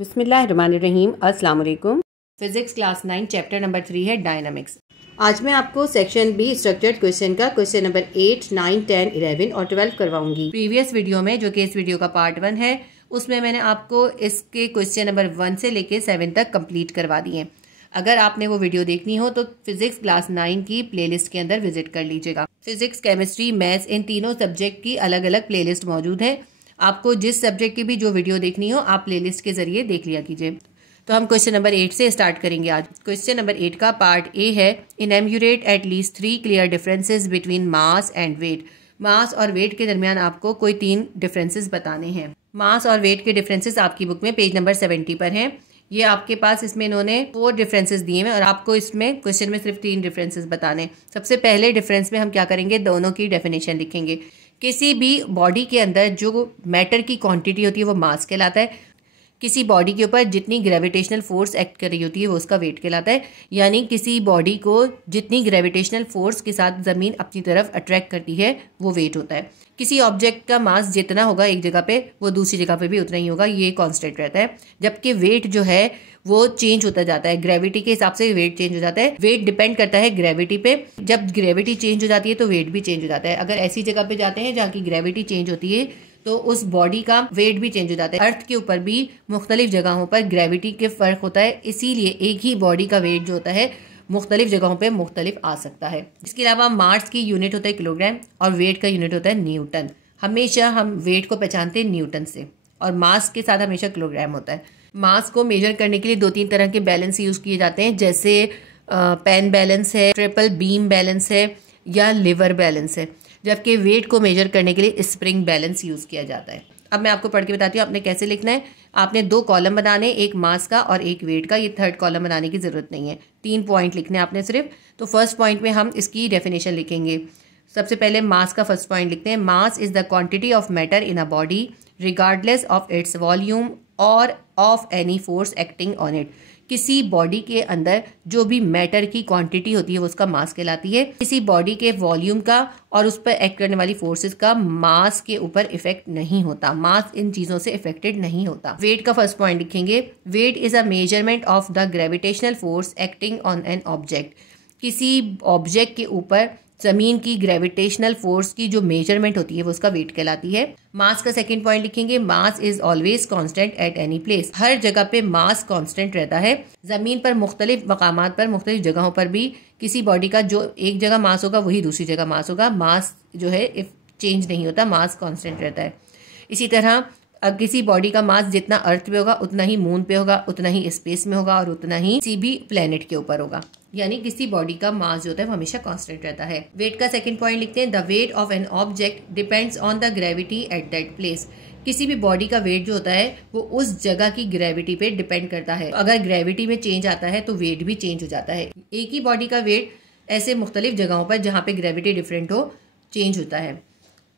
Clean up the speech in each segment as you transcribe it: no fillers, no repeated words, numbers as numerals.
बिस्मिल्लाहिर्रहमानिर्रहीम। अस्सलाम वालेकुम। फिजिक्स क्लास 9 चैप्टर नंबर 3 है डायनामिक्स। आज मैं आपको सेक्शन बी स्ट्रक्चर्ड क्वेश्चन का क्वेश्चन नंबर 8, 9, 10, 11 और 12 करवाऊंगी। प्रीवियस वीडियो में, जो कि इस वीडियो का पार्ट 1 है, उसमें मैंने आपको इसके क्वेश्चन नंबर 1 से लेके 7 तक कंप्लीट करवा दिए। अगर आपने वो वीडियो देखनी हो तो फिजिक्स क्लास 9 की प्लेलिस्ट के अंदर विजिट कर लीजिएगा। फिजिक्स, केमिस्ट्री, मैथ्स, इन तीनों सब्जेक्ट की अलग अलग प्लेलिस्ट मौजूद है। आपको जिस सब्जेक्ट की भी जो वीडियो देखनी हो आप प्लेलिस्ट के जरिए देख लिया कीजिए। तो हम क्वेश्चन नंबर 8 से स्टार्ट करेंगे आज। क्वेश्चन नंबर 8 का पार्ट ए है, enumerate at least 3 clear differences between mass and weight. Mass और वेट के दरमियान आपको कोई 3 डिफरेंसेस बताने हैं। मास और वेट के डिफरेंसेस आपकी बुक में पेज नंबर 70 पर हैं। ये आपके पास इसमें इन्होंने 4 डिफरेंसेस दिए हैं और आपको इसमें क्वेश्चन में सिर्फ 3 डिफरेंसेस बताने। सबसे पहले डिफरेंस में हम क्या करेंगे, दोनों की डेफिनेशन लिखेंगे। किसी भी बॉडी के अंदर जो मैटर की क्वांटिटी होती है वो मास कहलाता है। किसी बॉडी के ऊपर जितनी ग्रेविटेशनल फोर्स एक्ट कर रही होती है वो उसका वेट कहलाता है। यानी किसी बॉडी को जितनी ग्रेविटेशनल फोर्स के साथ ज़मीन अपनी तरफ अट्रैक्ट करती है वो वेट होता है। किसी ऑब्जेक्ट का मास जितना होगा एक जगह पे वो दूसरी जगह पे भी उतना ही होगा, ये कांस्टेंट रहता है। जबकि वेट जो है वो चेंज होता जाता है, ग्रेविटी के हिसाब से वेट चेंज हो जाता है। वेट डिपेंड करता है ग्रेविटी पे। जब ग्रेविटी चेंज हो जाती है तो वेट भी चेंज हो जाता है। अगर ऐसी जगह पे जाते हैं जहाँ की ग्रेविटी चेंज होती है तो उस बॉडी का वेट भी चेंज हो जाता है। अर्थ के ऊपर भी मुख्तलिफ जगहों पर ग्रेविटी के फर्क होता है, इसीलिए एक ही बॉडी का वेट जो होता है मुख्तलिफ जगहों पे मुख्तलिफ आ सकता है। इसके अलावा मास की यूनिट होता है किलोग्राम और वेट का यूनिट होता है न्यूटन। हमेशा हम वेट को पहचानते हैं न्यूटन से और मास के साथ हमेशा किलोग्राम होता है। मास को मेजर करने के लिए 2-3 तरह के बैलेंस यूज किए जाते हैं, जैसे पेन बैलेंस है, ट्रिपल बीम बैलेंस है या लिवर बैलेंस है। जबकि वेट को मेजर करने के लिए स्प्रिंग बैलेंस यूज किया जाता है। अब मैं आपको पढ़ के बताती हूँ आपने कैसे लिखना है। आपने 2 कॉलम बनाने, एक मास का और एक वेट का। ये 3rd कॉलम बनाने की जरूरत नहीं है, 3 पॉइंट लिखने हैं आपने सिर्फ। तो फर्स्ट पॉइंट में हम इसकी डेफिनेशन लिखेंगे। सबसे पहले मास का फर्स्ट पॉइंट लिखते हैं। Mass is the quantity of matter in a body regardless of its volume और of any force acting on it. किसी बॉडी के अंदर जो भी मैटर की क्वांटिटी होती है वो उसका मास कहलाती है। किसी बॉडी के वॉल्यूम का और उस पर एक्ट करने वाली फोर्सेस का मास के ऊपर इफेक्ट नहीं होता। मास इन चीजों से इफेक्टेड नहीं होता। वेट का फर्स्ट पॉइंट लिखेंगे। Weight is a measurement of the gravitational force acting on an object. किसी ऑब्जेक्ट के ऊपर जमीन की ग्रेविटेशनल फोर्स की जो मेजरमेंट होती है वो उसका वेट कहलाती है। मास का सेकंड पॉइंट लिखेंगे। Mass is always constant at any place. हर जगह पे मास कांस्टेंट रहता है। जमीन पर मुख्तलिफ मकामात पर, मुख्तलिफ जगहों पर भी किसी बॉडी का जो एक जगह मास होगा वही दूसरी जगह मास होगा। मास जो है चेंज नहीं होता, मास कांस्टेंट रहता है। इसी तरह अब किसी बॉडी का मास जितना अर्थ पे होगा उतना ही मून पे होगा, उतना ही स्पेस में होगा और उतना ही किसी भी प्लेनेट के ऊपर होगा। यानी किसी बॉडी का मास जो होता है वो हमेशा कांस्टेंट रहता है। वेट का सेकंड पॉइंट लिखते हैं। The weight of an object depends on the gravity at that place. किसी भी बॉडी का वेट जो होता है वो उस जगह की ग्रेविटी पे डिपेंड करता है। अगर ग्रेविटी में चेंज आता है तो वेट भी चेंज हो जाता है। एक ही बॉडी का वेट ऐसे मुख्तलिफ जगहों पर जहाँ पे ग्रेविटी डिफरेंट हो चेंज होता है।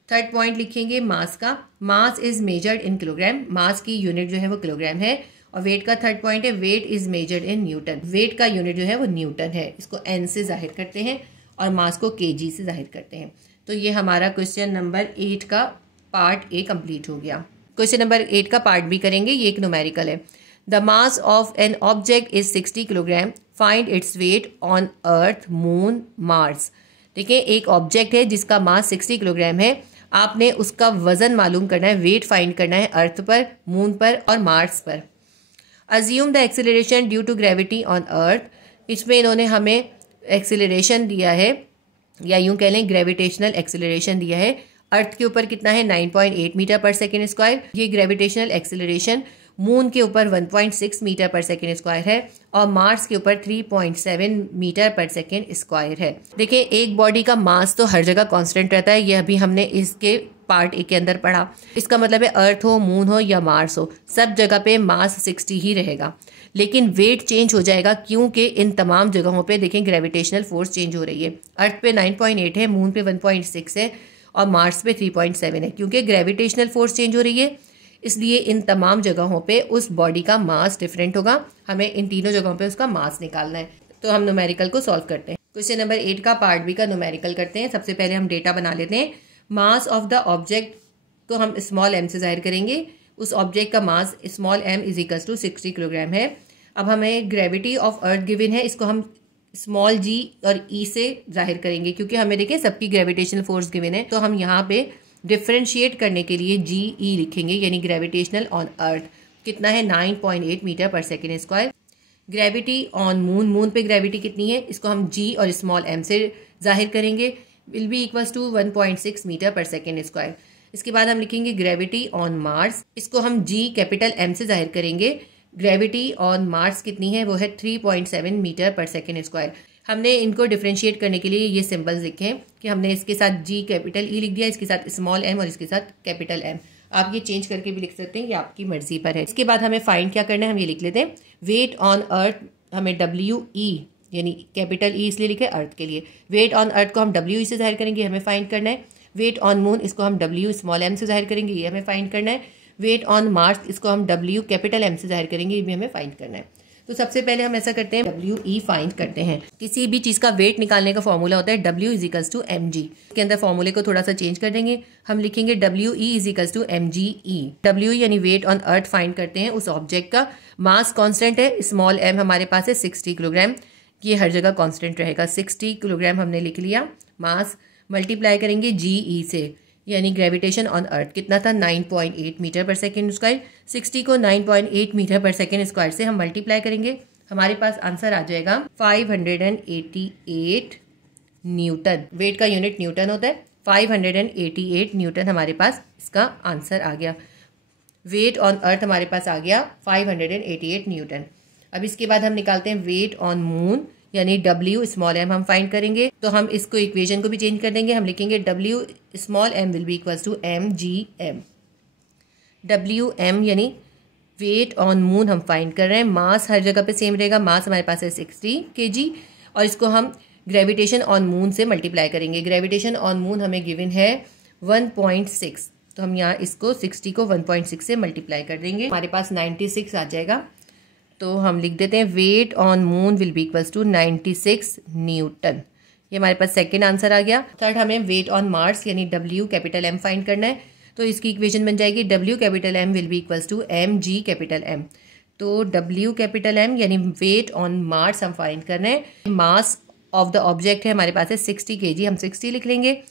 थर्ड पॉइंट लिखेंगे मास का। Mass is measured in kilogram. Mass की यूनिट जो है वो किलोग्राम है। और वेट का थर्ड पॉइंट है weight is measured in newton. Weight का यूनिट जो है वो न्यूटन है। इसको एन से जाहिर करते हैं और मास को केजी से जाहिर करते हैं। तो ये हमारा क्वेश्चन नंबर 8 का पार्ट ए कंप्लीट हो गया। क्वेश्चन नंबर 8 का पार्ट बी करेंगे। ये एक न्यूमेरिकल है। The mass of an object is 60 kilogram. Find its weight on earth, moon, Mars. देखिए, एक ऑब्जेक्ट है जिसका मास 60 किलोग्राम है। आपने उसका वजन मालूम करना है, वेट फाइंड करना है अर्थ पर, मून पर और मार्स पर। Assume the acceleration due to gravity on Earth. इसमें इन्होंने हमें एक्सेलरेशन दिया है या यूं कह लें ग्रेविटेशनल एक्सेलरेशन दिया है। अर्थ के ऊपर कितना है 9.8 मीटर पर सेकेंड स्क्वायर। ये ग्रेविटेशनल एक्सेलरेशन मून के ऊपर 1.6 मीटर पर सेकेंड स्क्वायर है और मार्स के ऊपर 3.7 मीटर पर सेकेंड स्क्वायर है। देखिए, एक बॉडी का मास तो हर जगह कांस्टेंट रहता है। यह अभी हमने इसके पार्ट ए के अंदर पढ़ा। इसका मतलब है अर्थ हो, मून हो या मार्स हो, सब जगह पे मास 60 ही रहेगा। लेकिन वेट चेंज हो जाएगा क्योंकि इन तमाम जगहों पे देखें ग्रेविटेशनल फोर्स चेंज हो रही है। अर्थ पे 9.8 है, मून पे 1.6 है और मार्स पे 3.7 है। क्योंकि ग्रेविटेशनल फोर्स चेंज हो रही है इसलिए इन तमाम जगहों पे उस बॉडी का मास डिफरेंट होगा। हमें इन तीनों जगहों पे उसका मास निकालना है। तो हम न्यूमेरिकल को सॉल्व करते हैं। क्वेश्चन नंबर 8 का पार्ट बी का न्यूमेरिकल करते हैं। सबसे पहले हम डेटा बना लेते हैं। मास ऑफ द ऑब्जेक्ट को हम स्मॉल m से जाहिर करेंगे। उस ऑब्जेक्ट का mass small m is equal to 60 kilogram है। अब हमें ग्रेविटी ऑफ अर्थ गिवन है, इसको हम स्मॉल g और e से जाहिर करेंगे, क्योंकि हमें देखिए सबकी ग्रेविटेशनल फोर्स गिवन है। तो हम यहाँ पे डिफ्रेंशिएट करने के लिए जी ई लिखेंगे, यानी ग्रेविटेशनल ऑन अर्थ कितना है 9.8 metre per second square. Gravity on moon, moon पे ग्रेविटी कितनी है, इसको हम जी और स्मॉल m से जाहिर करेंगे, will be equals to 1.6 metre per second square. इसके बाद हम लिखेंगे ग्रेविटी ऑन मार्स, इसको हम जी कैपिटल M से जाहिर करेंगे। ग्रेविटी ऑन मार्स कितनी है, वो है 3.7 मीटर पर सेकेंड स्क्वायर। हमने इनको डिफरेंशिएट करने के लिए ये सिंबल्स लिखे हैं कि हमने इसके साथ जी कैपिटल ई लिख दिया, इसके साथ स्मॉल m और इसके साथ कैपिटल M। आप ये चेंज करके भी लिख सकते हैं, ये आपकी मर्जी पर है। इसके बाद हमें फाइंड क्या करना है, हम ये लिख लेते हैं वेट ऑन अर्थ, हमें WE यानी कैपिटल E इसलिए लिखे अर्थ के लिए। वेट ऑन अर्थ को हम WE से जाहिर करेंगे, हमें फाइंड करना है। वेट ऑन मून, इसको हम W स्मॉल m से जाहिर करेंगे, ये हमें फाइंड करना है। वेट ऑन मार्स, इसको हम W कैपिटल M से जाहिर करेंगे, ये भी हमें फाइंड करना है। तो सबसे पहले हम ऐसा करते हैं WE फाइंड करते हैं। किसी भी चीज का वेट निकालने का फॉर्मूला होता है W is equals to mg। इसके अंदर फॉर्मूले को थोड़ा सा चेंज कर देंगे, हम लिखेंगे WE is equals to mge। W यानी वेट ऑन अर्थ फाइंड करते हैं उस ऑब्जेक्ट का। मास कांस्टेंट है, स्मॉल m हमारे पास है 60 किलोग्राम, ये हर जगह कांस्टेंट रहेगा। 60 किलोग्राम हमने लिख लिया मास, मल्टीप्लाई करेंगे GE से, यानी ग्रेविटेशन ऑन अर्थ कितना था 9.8 मीटर पर सेकेंड स्क्वायर। 60 को 9.8 मीटर पर सेकेंड स्क्वायर से हम मल्टीप्लाई करेंगे, हमारे पास आंसर आ जाएगा 588 न्यूटन। वेट का यूनिट न्यूटन होता है, 588 न्यूटन हमारे पास इसका आंसर आ गया। वेट ऑन अर्थ हमारे पास आ गया 588 न्यूटन। अब इसके बाद हम निकालते हैं वेट ऑन मून, यानी W स्मॉल m हम फाइंड करेंगे। तो हम इसको इक्वेशन को भी चेंज कर देंगे, हम लिखेंगे W small m will be equals to mgm। WM यानी वेट ऑन मून हम फाइंड कर रहे हैं। मास हर जगह पे सेम रहेगा, मास हमारे पास है 60 kg, और इसको हम ग्रेविटेशन ऑन मून से मल्टीप्लाई करेंगे। ग्रेविटेशन ऑन मून हमें गिवन है 1.6, तो हम यहाँ इसको 60 को 1.6 से मल्टीप्लाई कर देंगे, हमारे पास 96 आ जाएगा। तो हम लिख देते हैं weight on moon will be equals to 96 newton. ये हमारे पास सेकंड आंसर आ गया। थर्ड हमें वेट ऑन मार्स यानी W कैपिटल M फाइंड करना है, तो इसकी इक्वेशन बन जाएगी W capital M will be equals to mg capital M। तो W कैपिटल M यानी वेट ऑन मार्स हम फाइंड कर रहे हैं। मास ऑफ द ऑब्जेक्ट है हमारे पास है 60 kg, हम 60 लिख लेंगे,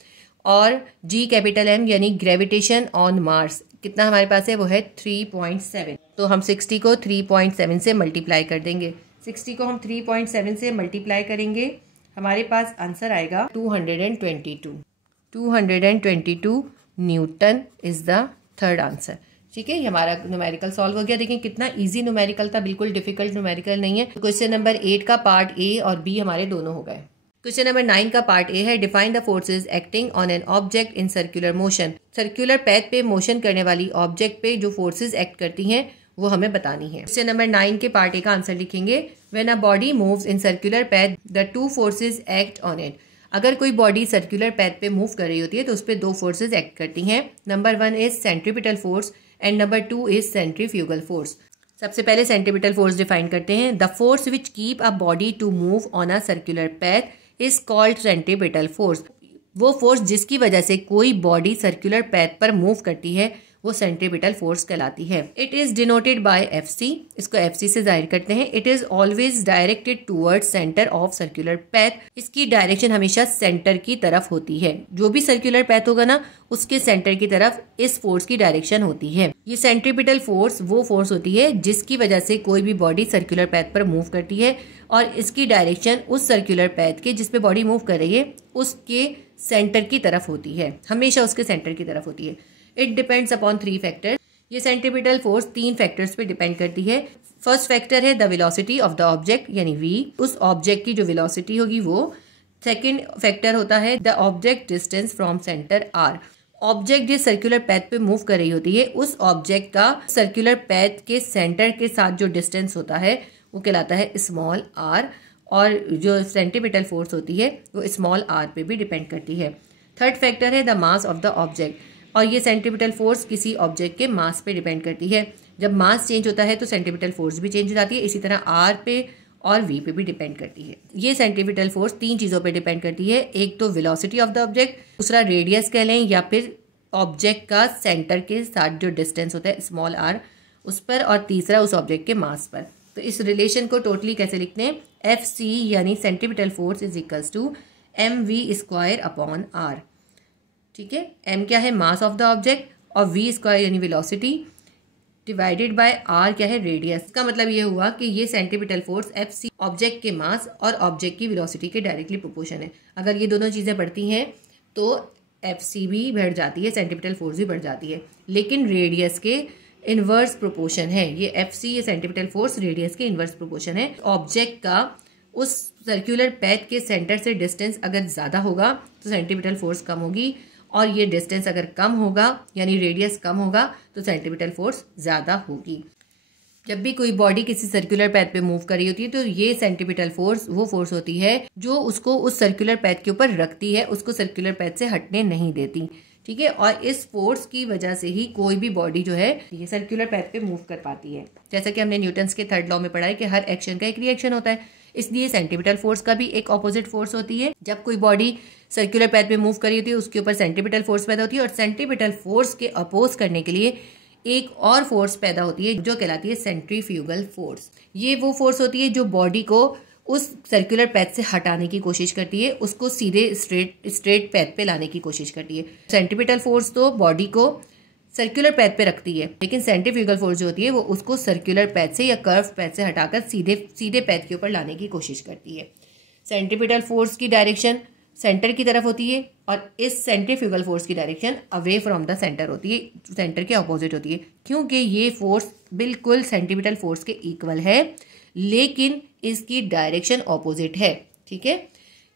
और G कैपिटल M यानी ग्रेविटेशन ऑन मार्स कितना हमारे पास है, वो है 3.7। तो हम 60 को 3.7 से मल्टीप्लाई कर देंगे। 60 को हम 3.7 से मल्टीप्लाई करेंगे, हमारे पास आंसर आएगा 222 Newton is the third answer. ठीक है, ये हमारा न्यूमेरिकल सॉल्व हो गया। देखें कितना इजी न्यूमेरिकल था, बिल्कुल डिफिकल्ट न्यूमेरिकल नहीं है। क्वेश्चन नंबर 8 का पार्ट A और B हमारे दोनों हो गए। क्वेश्चन नंबर 9 का पार्ट A है define the forces acting on an object in circular motion. Circular path पे मोशन करने वाली ऑब्जेक्ट पे जो फोर्सेज एक्ट करती हैं वो हमें बतानी है। क्वेश्चन नंबर 9 के पार्ट A का आंसर लिखेंगे when a body moves in circular path the two forces act on it. अगर कोई बॉडी सर्कुलर पैथ पे मूव कर रही होती है तो उस पर दो फोर्सेज एक्ट करती हैं। Number 1 is centripetal force and number 2 is centrifugal force. सबसे पहले सेंट्रीपिटल फोर्स डिफाइन करते हैं। The force which keep a body to move on a circular path is called centripetal force. वो फोर्स जिसकी वजह से कोई बॉडी सर्कुलर पैथ पर मूव करती है वो सेंट्रीपिटल फोर्स कहलाती है। It is denoted by FC, इसको FC से जाहिर करते हैं। It is always directed towards centre of circular path. इसकी डायरेक्शन हमेशा सेंटर की तरफ होती है। जो भी सर्कुलर पैथ होगा ना उसके सेंटर की तरफ इस फोर्स की डायरेक्शन होती है। ये सेंट्रीपिटल फोर्स वो फोर्स होती है जिसकी वजह से कोई भी बॉडी सर्कुलर पैथ पर मूव करती है और इसकी डायरेक्शन उस सर्कुलर पैथ के जिसपे बॉडी मूव कर रही है उसके सेंटर की तरफ होती है, हमेशा उसके सेंटर की तरफ होती है। It depends upon 3 factors. ये सेंट्रीपिटल फोर्स 3 फैक्टर्स पे डिपेंड करती है। फर्स्ट फैक्टर है the velocity of the object यानी v, उस ऑब्जेक्ट की जो वेलोसिटी होगी वो। सेकंड फैक्टर होता है the object distance from centre r। Object जिस सर्कुलर पैथ पे मूव कर रही होती है उस ऑब्जेक्ट का सर्कुलर पैथ के सेंटर के साथ जो डिस्टेंस होता है वो कहलाता है स्मॉल r, और जो सेंट्रीपिटल फोर्स होती है वो स्मॉल r पे भी डिपेंड करती है। थर्ड फैक्टर है the mass of the object, और ये सेंट्रीपिटल फोर्स किसी ऑब्जेक्ट के मास पे डिपेंड करती है। जब मास चेंज होता है तो सेंट्रीपिटल फोर्स भी चेंज हो जाती है। इसी तरह r पे और v पे भी डिपेंड करती है। ये सेंट्रीपिटल फोर्स 3 चीज़ों पे डिपेंड करती है। एक तो वेलोसिटी ऑफ द ऑब्जेक्ट, दूसरा रेडियस कह लें या फिर ऑब्जेक्ट का सेंटर के साथ जो डिस्टेंस होता है स्मॉल r उस पर, और तीसरा उस ऑब्जेक्ट के मास पर। तो इस रिलेशन को टोटली कैसे लिखते हैं, Fc यानी centripetal force is equals to mv² upon r। ठीक है, m क्या है, मास ऑफ द ऑब्जेक्ट, और v² यानी वेलोसिटी, डिवाइडेड बाय r क्या है, रेडियस। इसका मतलब ये हुआ कि ये सेंट्रीपिटल फोर्स Fc ऑब्जेक्ट के मास और ऑब्जेक्ट की वेलोसिटी के डायरेक्टली प्रोपोर्शन है। अगर ये दोनों चीज़ें बढ़ती हैं तो Fc भी बढ़ जाती है, सेंट्रीपिटल फोर्स भी बढ़ जाती है, लेकिन रेडियस के इन्वर्स प्रोपोर्शन है। ये Fc, ये सेंट्रीपिटल फोर्स रेडियस के इन्वर्स प्रोपोर्शन है। ऑब्जेक्ट का उस सर्कुलर पैथ के सेंटर से डिस्टेंस अगर ज़्यादा होगा तो सेंट्रीपिटल फोर्स कम होगी, और ये डिस्टेंस अगर कम होगा यानी रेडियस कम होगा तो सेंट्रीपिटल फोर्स ज़्यादा होगी। जब भी कोई बॉडी किसी सर्कुलर पैथ पे मूव कर रही होती है तो ये सेंट्रीपिटल फोर्स वो फोर्स होती है जो उसको उस सर्कुलर पैथ के ऊपर रखती है, उसको सर्कुलर पैथ से हटने नहीं देती। ठीक है, और इस फोर्स की वजह से ही कोई भी बॉडी जो है ये सर्कुलर पैथ पे मूव कर पाती है। जैसा कि हमने न्यूटन्स के थर्ड लॉ में पढ़ा है कि हर एक्शन का एक रिएक्शन होता है, इसलिए सेंट्रीपिटल फोर्स का भी एक ऑपोजिट फोर्स होती है। जब कोई बॉडी सर्कुलर पैथ पे मूव कर रही होती है उसके ऊपर सेंट्रीपिटल फोर्स पैदा होती है, और सेंट्रीपिटल फोर्स के अपोज करने के लिए एक और फोर्स पैदा होती है जो कहलाती है सेंट्रीफ्यूगल फोर्स। ये वो फोर्स होती है जो बॉडी को उस सर्कुलर पैथ से हटाने की कोशिश करती है, उसको सीधे स्ट्रेट पैथ पे लाने की कोशिश करती है। सेंट्रीपिटल फोर्स तो बॉडी को सर्कुलर पैथ पे रखती है, लेकिन सेंट्रीफ्यूगल फोर्स जो होती है वो उसको सर्कुलर पैथ से या कर्व पैथ से हटाकर सीधे पैथ के ऊपर लाने की कोशिश करती है। सेंट्रीपिटल फोर्स की डायरेक्शन सेंटर की तरफ होती है, और इस सेंट्रीफ्यूगल फोर्स की direction away from the centre होती है, सेंटर के अपोजिट होती है। क्योंकि ये फोर्स बिल्कुल सेंट्रीपिटल फोर्स के इक्वल है, लेकिन इसकी डायरेक्शन ऑपोजिट है। ठीक है,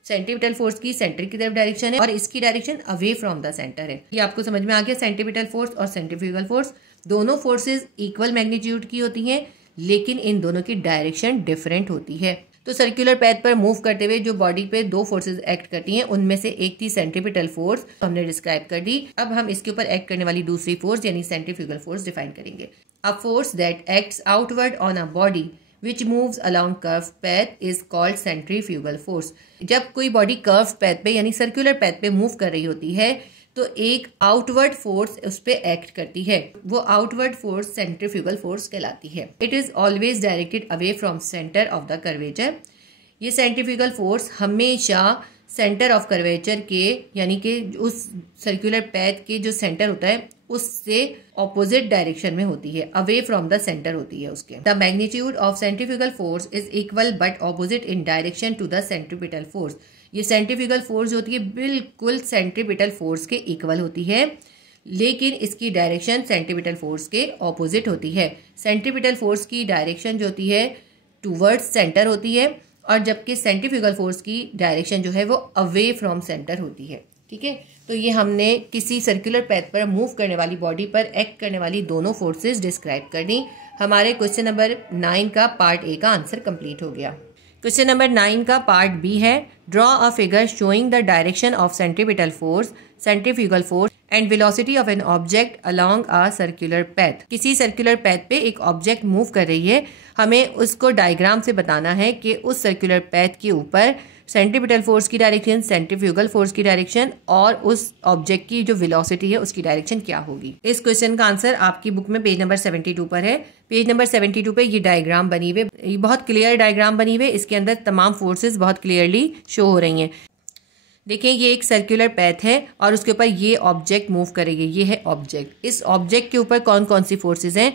सेंट्रीपिटल फोर्स की सेंटर की तरफ डायरेक्शन है और इसकी direction away from the centre है। ये आपको समझ में आ गया। सेंट्रीपिटल फोर्स और सेंट्रीफ्यूगल फोर्स दोनों फोर्सेस इक्वल मैग्नीट्यूड की होती हैं, लेकिन इन दोनों की डायरेक्शन डिफरेंट होती है। तो सर्कुलर पैथ पर मूव करते हुए जो बॉडी पे दो फोर्सेस एक्ट करती हैं, उनमें से एक थी सेंट्रीपिटल फोर्स, हमने डिस्क्राइब कर दी। अब हम इसके ऊपर एक्ट करने वाली दूसरी फोर्स यानी सेंट्रीफ्यूगल फोर्स डिफाइन करेंगे। A force that acts outward on a body which moves along curved path is called centrifugal force। जब कोई बॉडी कर्व पैथ पे यानी सर्कुलर पैथ पे मूव कर रही होती है तो एक आउटवर्ड फोर्स उस पे एक्ट करती है, वो आउटवर्ड फोर्स सेंट्रीफ्यूगल फोर्स कहलाती है। It is always directed away from centre of the curvature. ये सेंट्रीफ्यूगल फोर्स हमेशा सेंटर ऑफ कर्वेचर के यानी कि उस सर्कुलर पैथ के जो सेंटर होता है उससे ऑपोजिट डायरेक्शन में होती है, अवे फ्रॉम द सेंटर होती है उसके। The magnitude of centrifugal force is equal but opposite in direction to the centripetal force. ये सेंट्रीफ्यूगल फोर्स होती है बिल्कुल सेंट्रीपिटल फोर्स के इक्वल होती है, लेकिन इसकी डायरेक्शन सेंट्रीपिटल फोर्स के ऑपोजिट होती है। सेंट्रीपिटल फोर्स की डायरेक्शन जो होती है टूवर्ड्स सेंटर होती है, और जबकि सेंट्रीफ्यूगल फोर्स की डायरेक्शन जो है वो अवे फ्रॉम सेंटर होती है। ठीक है, तो ये हमने किसी सर्कुलर पैथ पर मूव करने वाली बॉडी पर एक्ट करने वाली दोनों फोर्सेस डिस्क्राइब कर दी। हमारे क्वेश्चन नंबर 9 का पार्ट ए का आंसर कंप्लीट हो गया। क्वेश्चन नंबर 9 का पार्ट बी है, draw a figure showing the direction of centripetal force, centrifugal force and velocity of an object along a circular path. किसी circular path पे एक object move कर रही है, हमें उसको डायग्राम से बताना है कि उस सर्कुलर पैथ के ऊपर सेंट्रीपिटल फोर्स की डायरेक्शन, सेंट्रीफ्यूगल फोर्स की डायरेक्शन और उस ऑब्जेक्ट की जो वेलोसिटी है उसकी डायरेक्शन क्या होगी। इस क्वेश्चन का आंसर आपकी बुक में पेज नंबर 72 पर है। पेज नंबर 72 पे ये डायग्राम बनी हुई, ये बहुत क्लियर डायग्राम बनी हुई, इसके अंदर तमाम फोर्सेस बहुत क्लियरली शो हो रही हैं। देखिए, ये एक सर्कुलर पैथ है और उसके ऊपर ये ऑब्जेक्ट मूव करेगी, ये है ऑब्जेक्ट। इस ऑब्जेक्ट के ऊपर कौन कौन सी फोर्सेस हैं?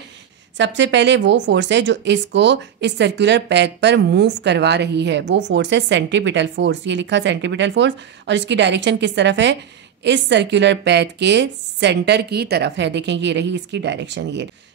सबसे पहले वो फोर्स है जो इसको इस सर्कुलर पैथ पर मूव करवा रही है, वो फोर्स है सेंट्रीपिटल फोर्स। ये लिखा सेंट्रीपिटल फोर्स, और इसकी डायरेक्शन किस तरफ है? इस सर्कुलर पैथ के सेंटर की तरफ है। देखें, ये रही इसकी डायरेक्शन,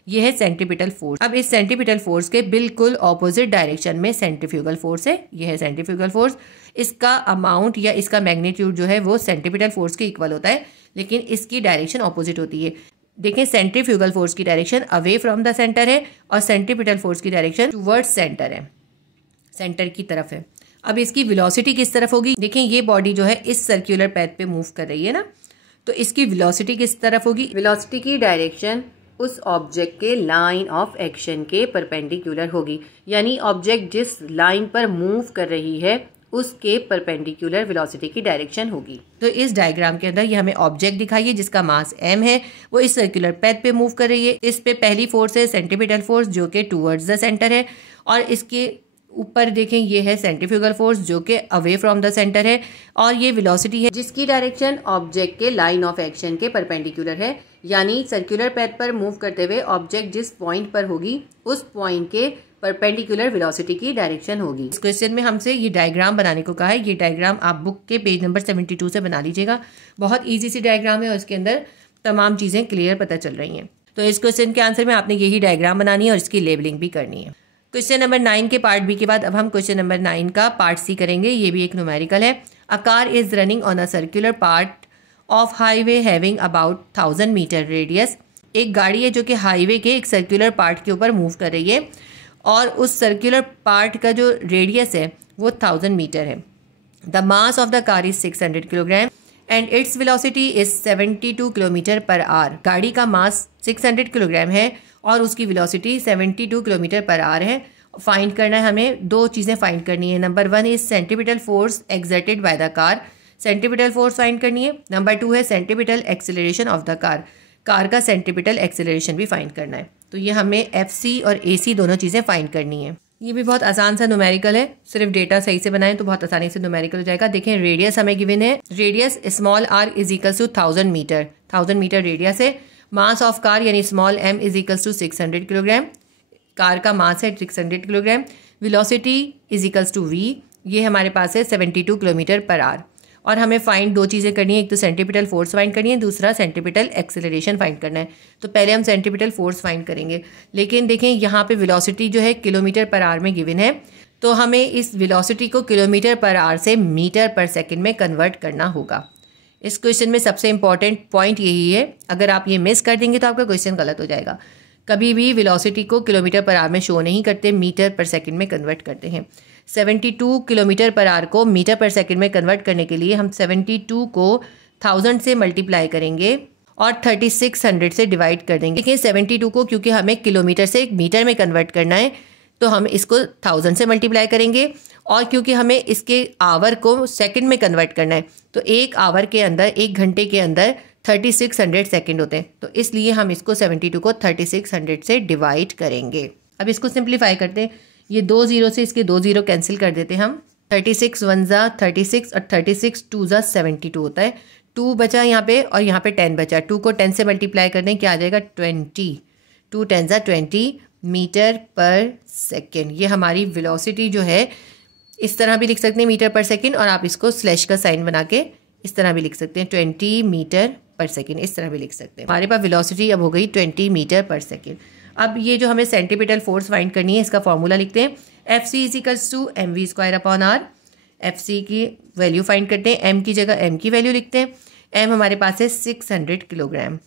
ये है सेंट्रीपिटल फोर्स। अब इस सेंट्रीपिटल फोर्स के बिल्कुल ऑपोजिट डायरेक्शन में सेंट्रीफ्यूगल फोर्स है, ये है सेंट्रीफ्यूगल फोर्स। इसका अमाउंट या इसका मैग्नीट्यूड जो है वो सेंट्रीपिटल फोर्स के इक्वल होता है, लेकिन इसकी डायरेक्शन ऑपोजिट होती है। देखें, सेंट्रीफ्यूगल फोर्स की direction away from the centre है और सेंट्रीपिटल फोर्स की डायरेक्शन टुवर्ड्स सेंटर है, सेंटर की तरफ है। अब इसकी वेलोसिटी किस तरफ होगी? देखें, ये बॉडी जो है इस सर्कुलर पैथ पे मूव कर रही है ना, तो इसकी वेलोसिटी किस तरफ होगी? वेलोसिटी की डायरेक्शन उस ऑब्जेक्ट के लाइन ऑफ एक्शन के परपेंडिकुलर होगी, यानी ऑब्जेक्ट जिस लाइन पर मूव कर रही है उसके परपेंडिकुलर वेलोसिटी की डायरेक्शन होगी। तो इस डायग्राम के अंदर ये हमें ऑब्जेक्ट दिखाई है जिसका मास m है, वो इस सर्कुलर पैथ पे मूव कर रही है। इस पे पहली फोर्स है सेंट्रीपिटल फोर्स जो कि टूवर्ड्स द सेंटर है, और इसके ऊपर देखें ये है सेंट्रीफ्यूगल फोर्स जो कि अवे फ्रॉम द सेंटर है, और ये वेलोसिटी है जिसकी डायरेक्शन ऑब्जेक्ट के लाइन ऑफ एक्शन के परपेंडिकुलर है। यानी सर्कुलर पैथ पर मूव करते हुए ऑब्जेक्ट जिस पॉइंट पर होगी उस पॉइंट के परपेंडिकुलर वेलोसिटी की डायरेक्शन होगी। इस क्वेश्चन में हमसे ये डायग्राम बनाने को कहा है। ये डायग्राम आप बुक के पेज नंबर 72 से बना लीजिएगा। बहुत ईजी सी डायग्राम है और इसके अंदर तमाम चीज़ें क्लियर पता चल रही हैं। तो इस क्वेश्चन के आंसर में आपने यही डायग्राम बनानी है और इसकी लेबलिंग भी करनी है। क्वेश्चन नंबर 9 के पार्ट बी के बाद अब हम क्वेश्चन नंबर 9 का पार्ट सी करेंगे। ये भी एक न्यूमेरिकल है। A car is running on a circular part of highway having about 1000 metre radius. एक गाड़ी है जो कि हाईवे के एक सर्कुलर पार्ट के ऊपर मूव कर रही है और उस सर्कुलर पार्ट का जो रेडियस है वो 1000 मीटर है। The mass of the car is 600 kilogram and its velocity is 72 kilometre per hour. गाड़ी का मास 600 किलोग्राम है और उसकी वेलोसिटी 72 किलोमीटर पर आवर है। फाइंड करना है हमें, दो चीज़ें फाइंड करनी है। Number 1 is centripetal force exerted by the car, centripetal force find करनी है। नंबर 2 है centripetal acceleration of the car, car का सेंट्रीपिटल एक्सेलरेशन भी फाइंड करना है। तो ये हमें FC और AC दोनों चीज़ें फाइंड करनी है। ये भी बहुत आसान सा न्यूमेरिकल है, सिर्फ डेटा सही से बनाएं तो बहुत आसानी से न्यूमेरिकल हो जाएगा। देखें रेडियस हमें गिवन है, radius small r is equals to 1000 metre, 1000 metre radius है। मास ऑफ कार यानी small m is equals to 600 kilogram, car का मास है 600 kilogram. Velocity is equals to v, ये हमारे पास है 72 किलोमीटर पर आवर। और हमें फाइंड दो चीज़ें करनी है, एक तो सेंट्रीपिटल फोर्स फाइंड करनी है, दूसरा सेंट्रीपिटल एक्सेलरेशन फाइंड करना है। तो पहले हम सेंट्रीपिटल फोर्स फाइंड करेंगे, लेकिन देखें यहाँ पे वेलोसिटी जो है किलोमीटर पर आवर में गिवन है, तो हमें इस वेलोसिटी को किलोमीटर पर आवर से मीटर पर सेकंड में कन्वर्ट करना होगा। इस क्वेश्चन में सबसे इंपॉर्टेंट पॉइंट यही है, अगर आप ये मिस कर देंगे तो आपका क्वेश्चन गलत हो जाएगा। कभी भी वेलोसिटी को किलोमीटर पर आवर में शो नहीं करते, मीटर पर सेकंड में कन्वर्ट करते हैं। 72 किलोमीटर पर आवर को मीटर पर सेकंड में कन्वर्ट करने के लिए हम 72 को 1000 से मल्टीप्लाई करेंगे और 3600 से डिवाइड कर देंगे। देखिए 72 को क्योंकि हमें किलोमीटर से मीटर में कन्वर्ट करना है तो हम इसको 1000 से मल्टीप्लाई करेंगे, और क्योंकि हमें इसके आवर को सेकंड में कन्वर्ट करना है तो एक आवर के अंदर, एक घंटे के अंदर 3600 सेकंड होते हैं, तो इसलिए हम इसको 72 को 3600 से डिवाइड करेंगे। अब इसको सिंप्लीफाई करते हैं, ये 2 जीरो से इसके 2 जीरो कैंसिल कर देते हैं हम। 36 1 जा 36 और 36 2 जा 72 होता है। 2 बचा यहाँ पे और यहाँ पे 10 बचा। 2 को 10 से मल्टीप्लाई कर दें, क्या आ जाएगा 20। 2 10 जा 20 मीटर पर सेकेंड। ये हमारी वेलोसिटी जो है इस तरह भी लिख सकते हैं मीटर पर सेकेंड, और आप इसको स्लैश का साइन बना के इस तरह भी लिख सकते हैं 20 मीटर पर सेकेंड, इस तरह भी लिख सकते हैं। हमारे पास वेलोसिटी अब हो गई 20 मीटर पर सेकेंड। अब ये जो हमें सेंट्रीपिटल फोर्स फाइंड करनी है इसका फॉर्मूला लिखते हैं, FC is equals to mv square upon r। FC की वैल्यू फाइंड करते हैं, m की जगह m की वैल्यू लिखते हैं। m हमारे पास है 600 किलोग्राम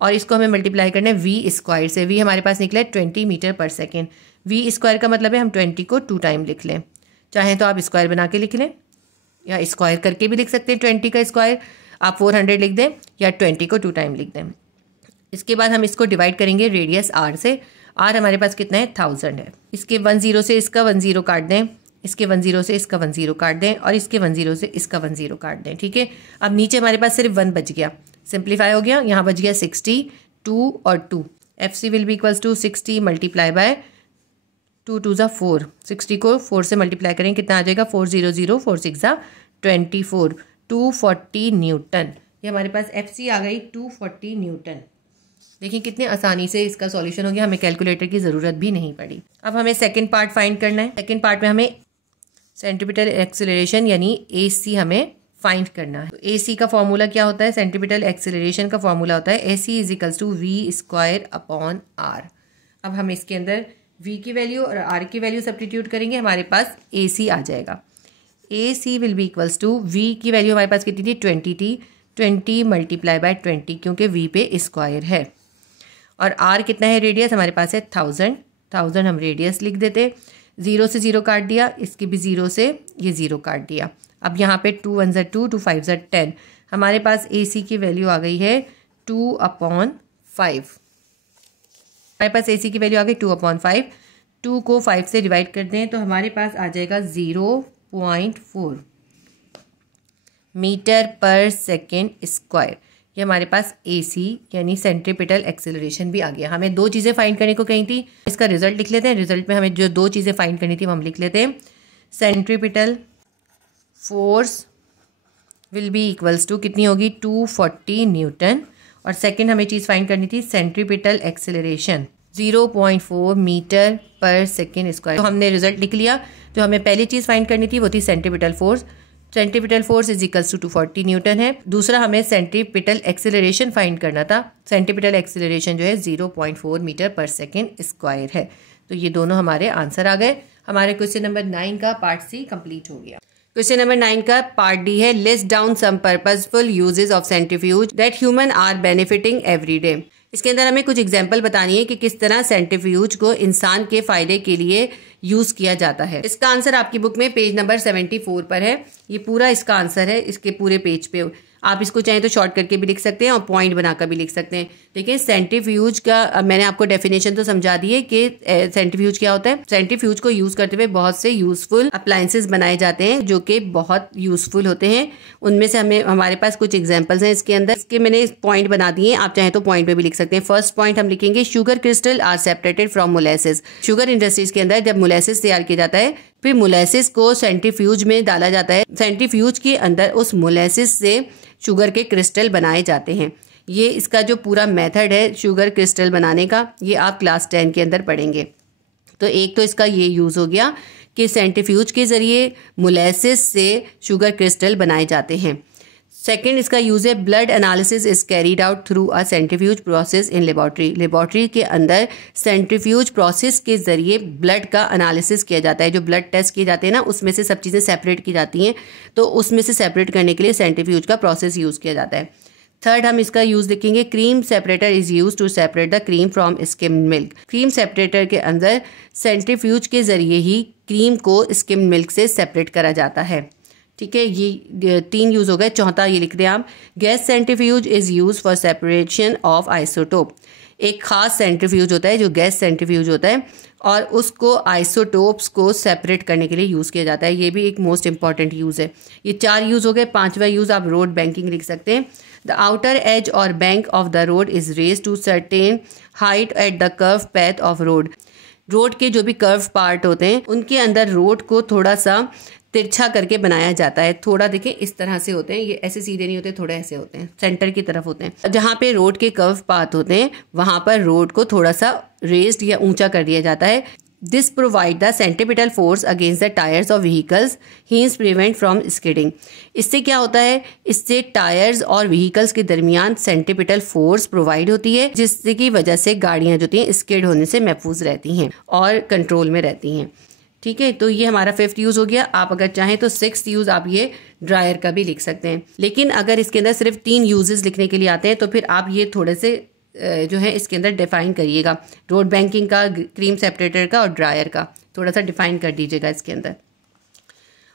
और इसको हमें मल्टीप्लाई करना है v स्क्वायर से। v हमारे पास निकला है 20 metre per second. v square का मतलब है हम 20 को 2 टाइम लिख लें, चाहें तो आप स्क्वायर बना के लिख लें या स्क्वायर करके भी लिख सकते हैं। 20 का स्क्वायर आप 400 लिख दें या 20 को 2 टाइम लिख दें। इसके बाद हम इसको डिवाइड करेंगे रेडियस r से। r हमारे पास कितना है 1000 है। इसके 1 0 से इसका 1 0 काट दें, इसके 1 0 से इसका 1 0 काट दें और इसके 1 0 से इसका 1 0 काट दें। ठीक है, अब नीचे हमारे पास सिर्फ 1 बच गया, सिंप्लीफाई हो गया। यहाँ बच गया 60, 2 और 2। FC will be equals to 60 multiply by 2 2 जा 4। 60 को 4 से मल्टीप्लाई करें, कितना आ जाएगा 400, 4 6 जा 24, 240 न्यूटन। ये हमारे पास FC आ गई 240 न्यूटन। देखिए कितने आसानी से इसका सॉल्यूशन हो गया, हमें कैलकुलेटर की ज़रूरत भी नहीं पड़ी। अब हमें सेकंड पार्ट फाइंड करना है। सेकंड पार्ट में हमें सेंट्रीपिटल एक्सेलरेशन यानी AC हमें फाइंड करना है। तो AC का फॉर्मूला क्या होता है, सेंट्रीपिटल एक्सेलरेशन का फॉर्मूला होता है AC is equals to V square upon R। अब हम इसके अंदर V की वैल्यू और R की वैल्यू सब्स्टिट्यूट करेंगे, हमारे पास AC आ जाएगा। AC will be equals to V की वैल्यू हमारे पास कितनी थी 20 20 मल्टीप्लाई बाय 20 क्योंकि V पे स्क्वायर है, और R कितना है रेडियस हमारे पास है 1000 हम रेडियस लिख देते। 0 से 0 काट दिया, इसके भी 0 से ये 0 काट दिया। अब यहाँ पे 2 1 जा 2, 2 5 जा 10। हमारे पास AC की वैल्यू आ गई है 2/5। हमारे पास AC की वैल्यू आ गई 2/5। 2 को 5 से डिवाइड कर दें तो हमारे पास आ जाएगा 0 0.4 मीटर पर सेकेंड स्क्वायर। ये हमारे पास AC यानी सेंट्रीपिटल एक्सेलरेशन भी आ गया। हमें दो चीज़ें फाइंड करने को कही थी, इसका रिजल्ट लिख लेते हैं। रिजल्ट में हमें जो दो चीज़ें फाइंड करनी थी वो हम लिख लेते हैं। Centripetal force will be equals to कितनी होगी 240 न्यूटन, और सेकंड हमें चीज़ फाइंड करनी थी centripetal acceleration 0.4 metre per second square. तो हमने रिजल्ट लिख लिया। जो हमें पहली चीज़ फाइंड करनी थी वो थी centripetal force. Centripetal force is equals to 240 newton है। दूसरा हमें सेंट्रीपिटल एक्सेलरेशन फाइंड करना था। सेंट्रीपिटल एक्सेलरेशन जो है 0.4 मीटर पर सेकेंड स्क्वायर है। तो ये दोनों हमारे आंसर आ गए। हमारे क्वेश्चन नंबर 9 का पार्ट C कंप्लीट हो गया। क्वेश्चन नंबर 9 का पार्ट D है, list down some purposeful uses of centrifuge that human are benefiting every day. इसके अंदर हमें कुछ एग्जाम्पल बतानी है कि किस तरह सेंट्रीफ्यूज को इंसान के फायदे के लिए यूज किया जाता है। इसका आंसर आपकी बुक में पेज नंबर 74 पर है। ये पूरा इसका आंसर है इसके पूरे पेज पे। आप इसको चाहें तो शॉर्ट करके भी लिख सकते हैं और पॉइंट बनाकर भी लिख सकते हैं। देखिए सेंट्रीफ्यूज का मैंने आपको डेफिनेशन तो समझा दी है कि सेंट्रीफ्यूज क्या होता है। सेंट्रीफ्यूज को यूज करते हुए बहुत से यूजफुल अप्लायंसेस बनाए जाते हैं जो कि बहुत यूजफुल होते हैं। उनमें से हमारे पास कुछ एग्जांपल्स हैं इसके अंदर। इसके मैंने पॉइंट बना दिए, आप चाहें तो पॉइंट पे भी लिख सकते हैं। फर्स्ट पॉइंट हम लिखेंगे, sugar crystal are separated from molasses. Sugar industries के अंदर जब मोलेसिस तैयार किया जाता है, फिर मोलेसिस को सेंट्रीफ्यूज में डाला जाता है। सेंट्रीफ्यूज के अंदर उस मोलेसिस से शुगर के क्रिस्टल बनाए जाते हैं। ये इसका जो पूरा मेथड है शुगर क्रिस्टल बनाने का, ये आप क्लास 10 के अंदर पढ़ेंगे। तो एक तो इसका ये यूज़ हो गया कि सेंट्रीफ्यूज के ज़रिए मोलेसिस से शुगर क्रिस्टल बनाए जाते हैं। सेकेंड इसका यूज़ है, blood analysis is carried out through a centrifuge process in laboratory. Laboratory के अंदर सेंट्रीफ्यूज प्रोसेस के ज़रिए ब्लड का एनालिसिस किया जाता है। जो ब्लड टेस्ट किए जाते हैं ना, उसमें से सब चीज़ें सेपरेट की जाती हैं, तो उसमें से सेपरेट करने के लिए सेंट्रीफ्यूज का प्रोसेस यूज़ किया जाता है। थर्ड हम इसका यूज़ लिखेंगे, cream separator is use to separate the cream from skimmed milk. Cream separator के अंदर सेंट्रीफ्यूज के ज़रिए ही क्रीम को स्किम्ड मिल्क से सेपरेट करा जाता है। ठीक है, ये 3 यूज़ हो गए। चौथा ये लिख रहे हैं आप, gas centrifuge is use for separation of isotope. एक खास सेंट्रीफ्यूज होता है जो गैस सेंट्रीफ्यूज होता है, और उसको आइसोटोप्स को सेपरेट करने के लिए यूज़ किया जाता है। ये भी एक मोस्ट इंपॉर्टेंट यूज़ है। ये 4 यूज़ हो गए। 5वां यूज़ आप रोड बैंकिंग लिख सकते हैं। द आउटर एज और bank of the road is raise to certain height at the curve path of road. Road के जो भी कर्व पार्ट होते हैं उनके अंदर रोड को थोड़ा सा तिरछा करके बनाया जाता है। थोड़ा देखें इस तरह से होते हैं, ये ऐसे सीधे नहीं होते, थोड़ा ऐसे होते हैं, सेंटर की तरफ होते हैं। जहाँ पे रोड के कर्व पाथ होते हैं वहाँ पर रोड को थोड़ा सा रेज्ड या ऊंचा कर दिया जाता है। This provide the centripetal force against the tyres of vehicles, hints prevent from skidding. इससे क्या होता है, इससे टायर्स और व्हीकल्स के दरमियान सेंट्रीपिटल फोर्स प्रोवाइड होती है, जिससे की वजह से गाड़ियाँ जो होती हैं स्किड होने से महफूज रहती हैं और कंट्रोल में रहती हैं। ठीक है, तो ये हमारा 5th यूज़ हो गया। आप अगर चाहें तो 6th यूज़ आप ये ड्रायर का भी लिख सकते हैं। लेकिन अगर इसके अंदर सिर्फ 3 यूजेस लिखने के लिए आते हैं तो फिर आप ये थोड़े से जो है इसके अंदर डिफाइन करिएगा। रोड बैंकिंग का, क्रीम सेपरेटर का और ड्रायर का थोड़ा सा डिफाइन कर दीजिएगा इसके अंदर।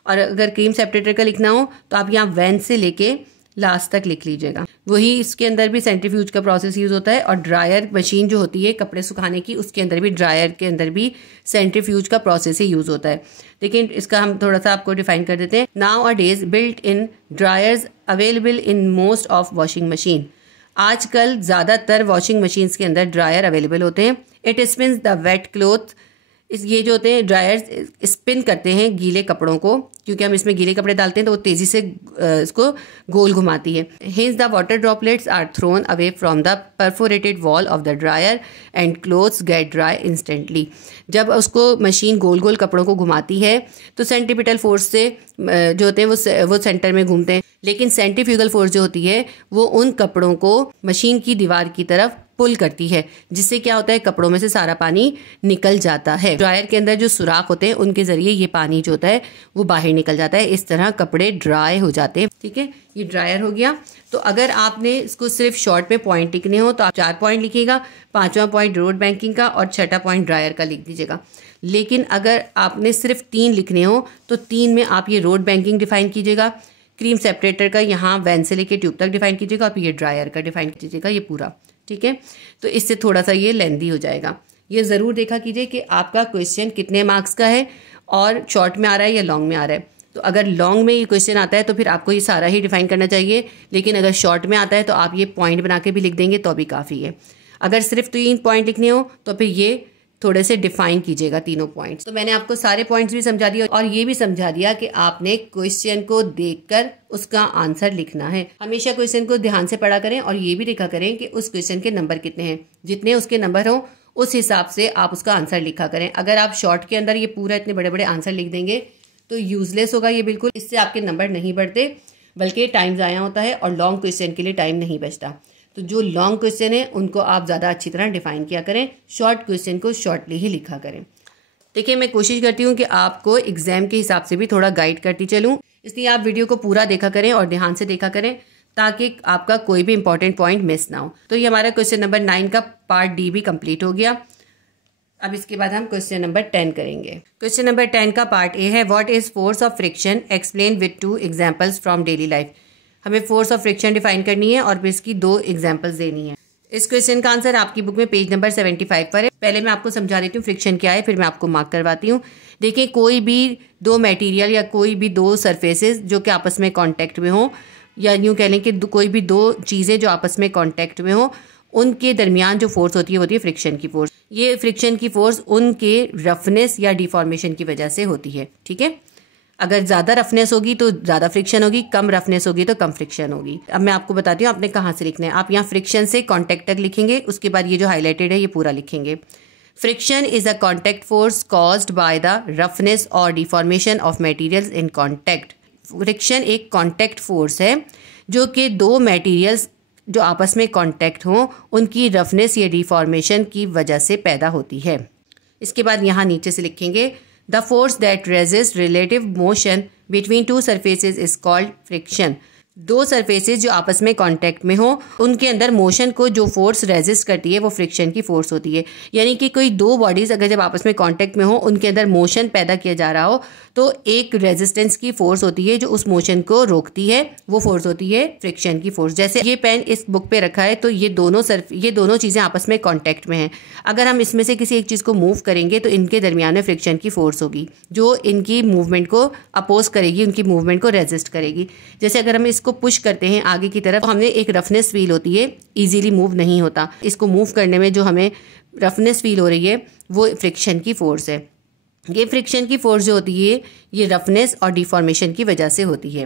और अगर क्रीम सेपरेटर का लिखना हो तो आप यहाँ वैन से लेके लास्ट तक लिख लीजिएगा। वही इसके अंदर भी सेंट्रीफ्यूज का प्रोसेस यूज़ होता है, और ड्रायर मशीन जो होती है कपड़े सुखाने की, उसके अंदर भी, ड्रायर के अंदर भी सेंट्रीफ्यूज का प्रोसेस ही यूज़ होता है। लेकिन इसका हम थोड़ा सा आपको डिफाइन कर देते हैं। Now a days built in dryers available in most of washing machine. आजकल ज़्यादातर वॉशिंग मशीन्स के अंदर ड्रायर अवेलेबल होते हैं। It spins the wet cloth. ये जो होते हैं ड्रायर्स स्पिन करते हैं गीले कपड़ों को, क्योंकि हम इसमें गीले कपड़े डालते हैं तो वो तेज़ी से इसको गोल घुमाती है। Hence the water droplets are thrown away from the perforated wall of the dryer and clothes get dry instantly. जब उसको मशीन गोल गोल कपड़ों को घुमाती है तो सेंट्रीपिटल फोर्स से जो होते हैं वो सेंटर में घूमते हैं, लेकिन सेंट्रीफ्यूगल फोर्स जो होती है वो उन कपड़ों को मशीन की दीवार की तरफ पुल करती है, जिससे क्या होता है, कपड़ों में से सारा पानी निकल जाता है। ड्रायर के अंदर जो सुराख होते हैं उनके जरिए ये पानी जो होता है वो बाहर निकल जाता है। इस तरह कपड़े ड्राई हो जाते हैं। ठीक है, ये ड्रायर हो गया। तो अगर आपने इसको सिर्फ शॉर्ट में पॉइंट लिखने हो तो आप 4 पॉइंट लिखिएगा। 5वां पॉइंट रोड बैंकिंग का और 6ठा पॉइंट ड्रायर का लिख दीजिएगा। लेकिन अगर आपने सिर्फ 3 लिखने हो तो 3 में आप ये रोड बैंकिंग डिफाइन कीजिएगा, क्रीम सेपरेटर का यहाँ वैन से लेके ट्यूब तक डिफाइन कीजिएगा, और ये ड्रायर का डिफाइन कीजिएगा, ये पूरा। ठीक है, तो इससे थोड़ा सा ये लेंदी हो जाएगा। ये ज़रूर देखा कीजिए कि आपका क्वेश्चन कितने मार्क्स का है और शॉर्ट में आ रहा है या लॉन्ग में आ रहा है। तो अगर लॉन्ग में ये क्वेश्चन आता है तो फिर आपको ये सारा ही डिफाइन करना चाहिए, लेकिन अगर शॉर्ट में आता है तो आप ये पॉइंट बना के भी लिख देंगे तो भी काफ़ी है। अगर सिर्फ 3 पॉइंट लिखने हो तो फिर ये थोड़े से डिफाइन कीजिएगा तीनों पॉइंट्स। तो मैंने आपको सारे पॉइंट्स भी समझा दिया और ये भी समझा दिया कि आपने क्वेश्चन को देखकर उसका आंसर लिखना है। हमेशा क्वेश्चन को ध्यान से पढ़ा करें और ये भी देखा करें कि उस क्वेश्चन के नंबर कितने हैं। जितने उसके नंबर हो उस हिसाब से आप उसका आंसर लिखा करें। अगर आप शॉर्ट के अंदर ये पूरा इतने बड़े बड़े आंसर लिख देंगे तो यूजलेस होगा ये बिल्कुल। इससे आपके नंबर नहीं बढ़ते बल्कि टाइम ज़ाया होता है और लॉन्ग क्वेश्चन के लिए टाइम नहीं बचता। तो जो लॉन्ग क्वेश्चन है उनको आप ज़्यादा अच्छी तरह डिफाइन किया करें, शॉर्ट क्वेश्चन को शॉर्टली ही लिखा करें। देखिए, मैं कोशिश करती हूँ कि आपको एग्जाम के हिसाब से भी थोड़ा गाइड करती चलूँ, इसलिए आप वीडियो को पूरा देखा करें और ध्यान से देखा करें ताकि आपका कोई भी इंपॉर्टेंट पॉइंट मिस ना हो। तो ये हमारा क्वेश्चन नंबर 9 का पार्ट डी भी कंप्लीट हो गया। अब इसके बाद हम क्वेश्चन नंबर 10 करेंगे। क्वेश्चन नंबर 10 का पार्ट ए है, what is force of friction, explain with 2 examples from daily life. हमें फोर्स ऑफ फ्रिक्शन डिफाइन करनी है और फिर इसकी 2 एग्जांपल्स देनी है। इस क्वेश्चन का आंसर आपकी बुक में पेज नंबर 75 पर है। पहले मैं आपको समझा देती हूँ फ्रिक्शन क्या है, फिर मैं आपको मार्क करवाती हूँ। देखिए, कोई भी 2 मटेरियल या कोई भी 2 सरफेसेस जो कि आपस में कांटेक्ट में हो, या यूँ कह लें कि कोई भी 2 चीज़ें जो आपस में कांटेक्ट में हो, उनके दरमियान जो फोर्स होती है फ्रिक्शन की फोर्स। ये फ्रिक्शन की फोर्स उनके रफनेस या डिफॉर्मेशन की वजह से होती है। ठीक है, अगर ज़्यादा रफनेस होगी तो ज़्यादा फ्रिक्शन होगी, कम रफनेस होगी तो कम फ्रिक्शन होगी। अब मैं आपको बताती हूँ आपने कहाँ से लिखना है। आप यहाँ फ्रिक्शन से कॉन्टैक्ट तक लिखेंगे, उसके बाद ये जो हाईलाइटेड है ये पूरा लिखेंगे। Friction is a contact force caused by the roughness और deformation of materials in contact. Friction एक कॉन्टैक्ट फोर्स है जो कि 2 मटेरियल्स जो आपस में कांटेक्ट हों उनकी रफनेस या डिफॉर्मेशन की वजह से पैदा होती है। इसके बाद यहाँ नीचे से लिखेंगे, the force that resist relative motion between 2 surfaces is called friction. 2 surfaces जो आपस में कांटेक्ट में हो उनके अंदर मोशन को जो फोर्स रेजिस्ट करती है वो फ्रिक्शन की फोर्स होती है। यानी कि कोई 2 बॉडीज अगर जब आपस में कांटेक्ट में हो उनके अंदर मोशन पैदा किया जा रहा हो तो एक रेजिस्टेंस की फोर्स होती है जो उस मोशन को रोकती है, वो फोर्स होती है फ्रिक्शन की फोर्स। जैसे ये पेन इस बुक पे रखा है तो ये दोनों चीज़ें आपस में कांटेक्ट में हैं। अगर हम इसमें से किसी एक चीज़ को मूव करेंगे तो इनके दरमियान में फ्रिक्शन की फोर्स होगी जो इनकी मूवमेंट को अपोज करेगी, उनकी मूवमेंट को रेजिस्ट करेगी। जैसे अगर हम इसको पुश करते हैं आगे की तरफ, हमें एक रफनेस फील होती है, इजीली मूव नहीं होता। इसको मूव करने में जो हमें रफनेस फील हो रही है वो फ्रिक्शन की फोर्स है। ये फ्रिक्शन की फोर्स जो होती है ये रफनेस और डिफॉर्मेशन की वजह से होती है।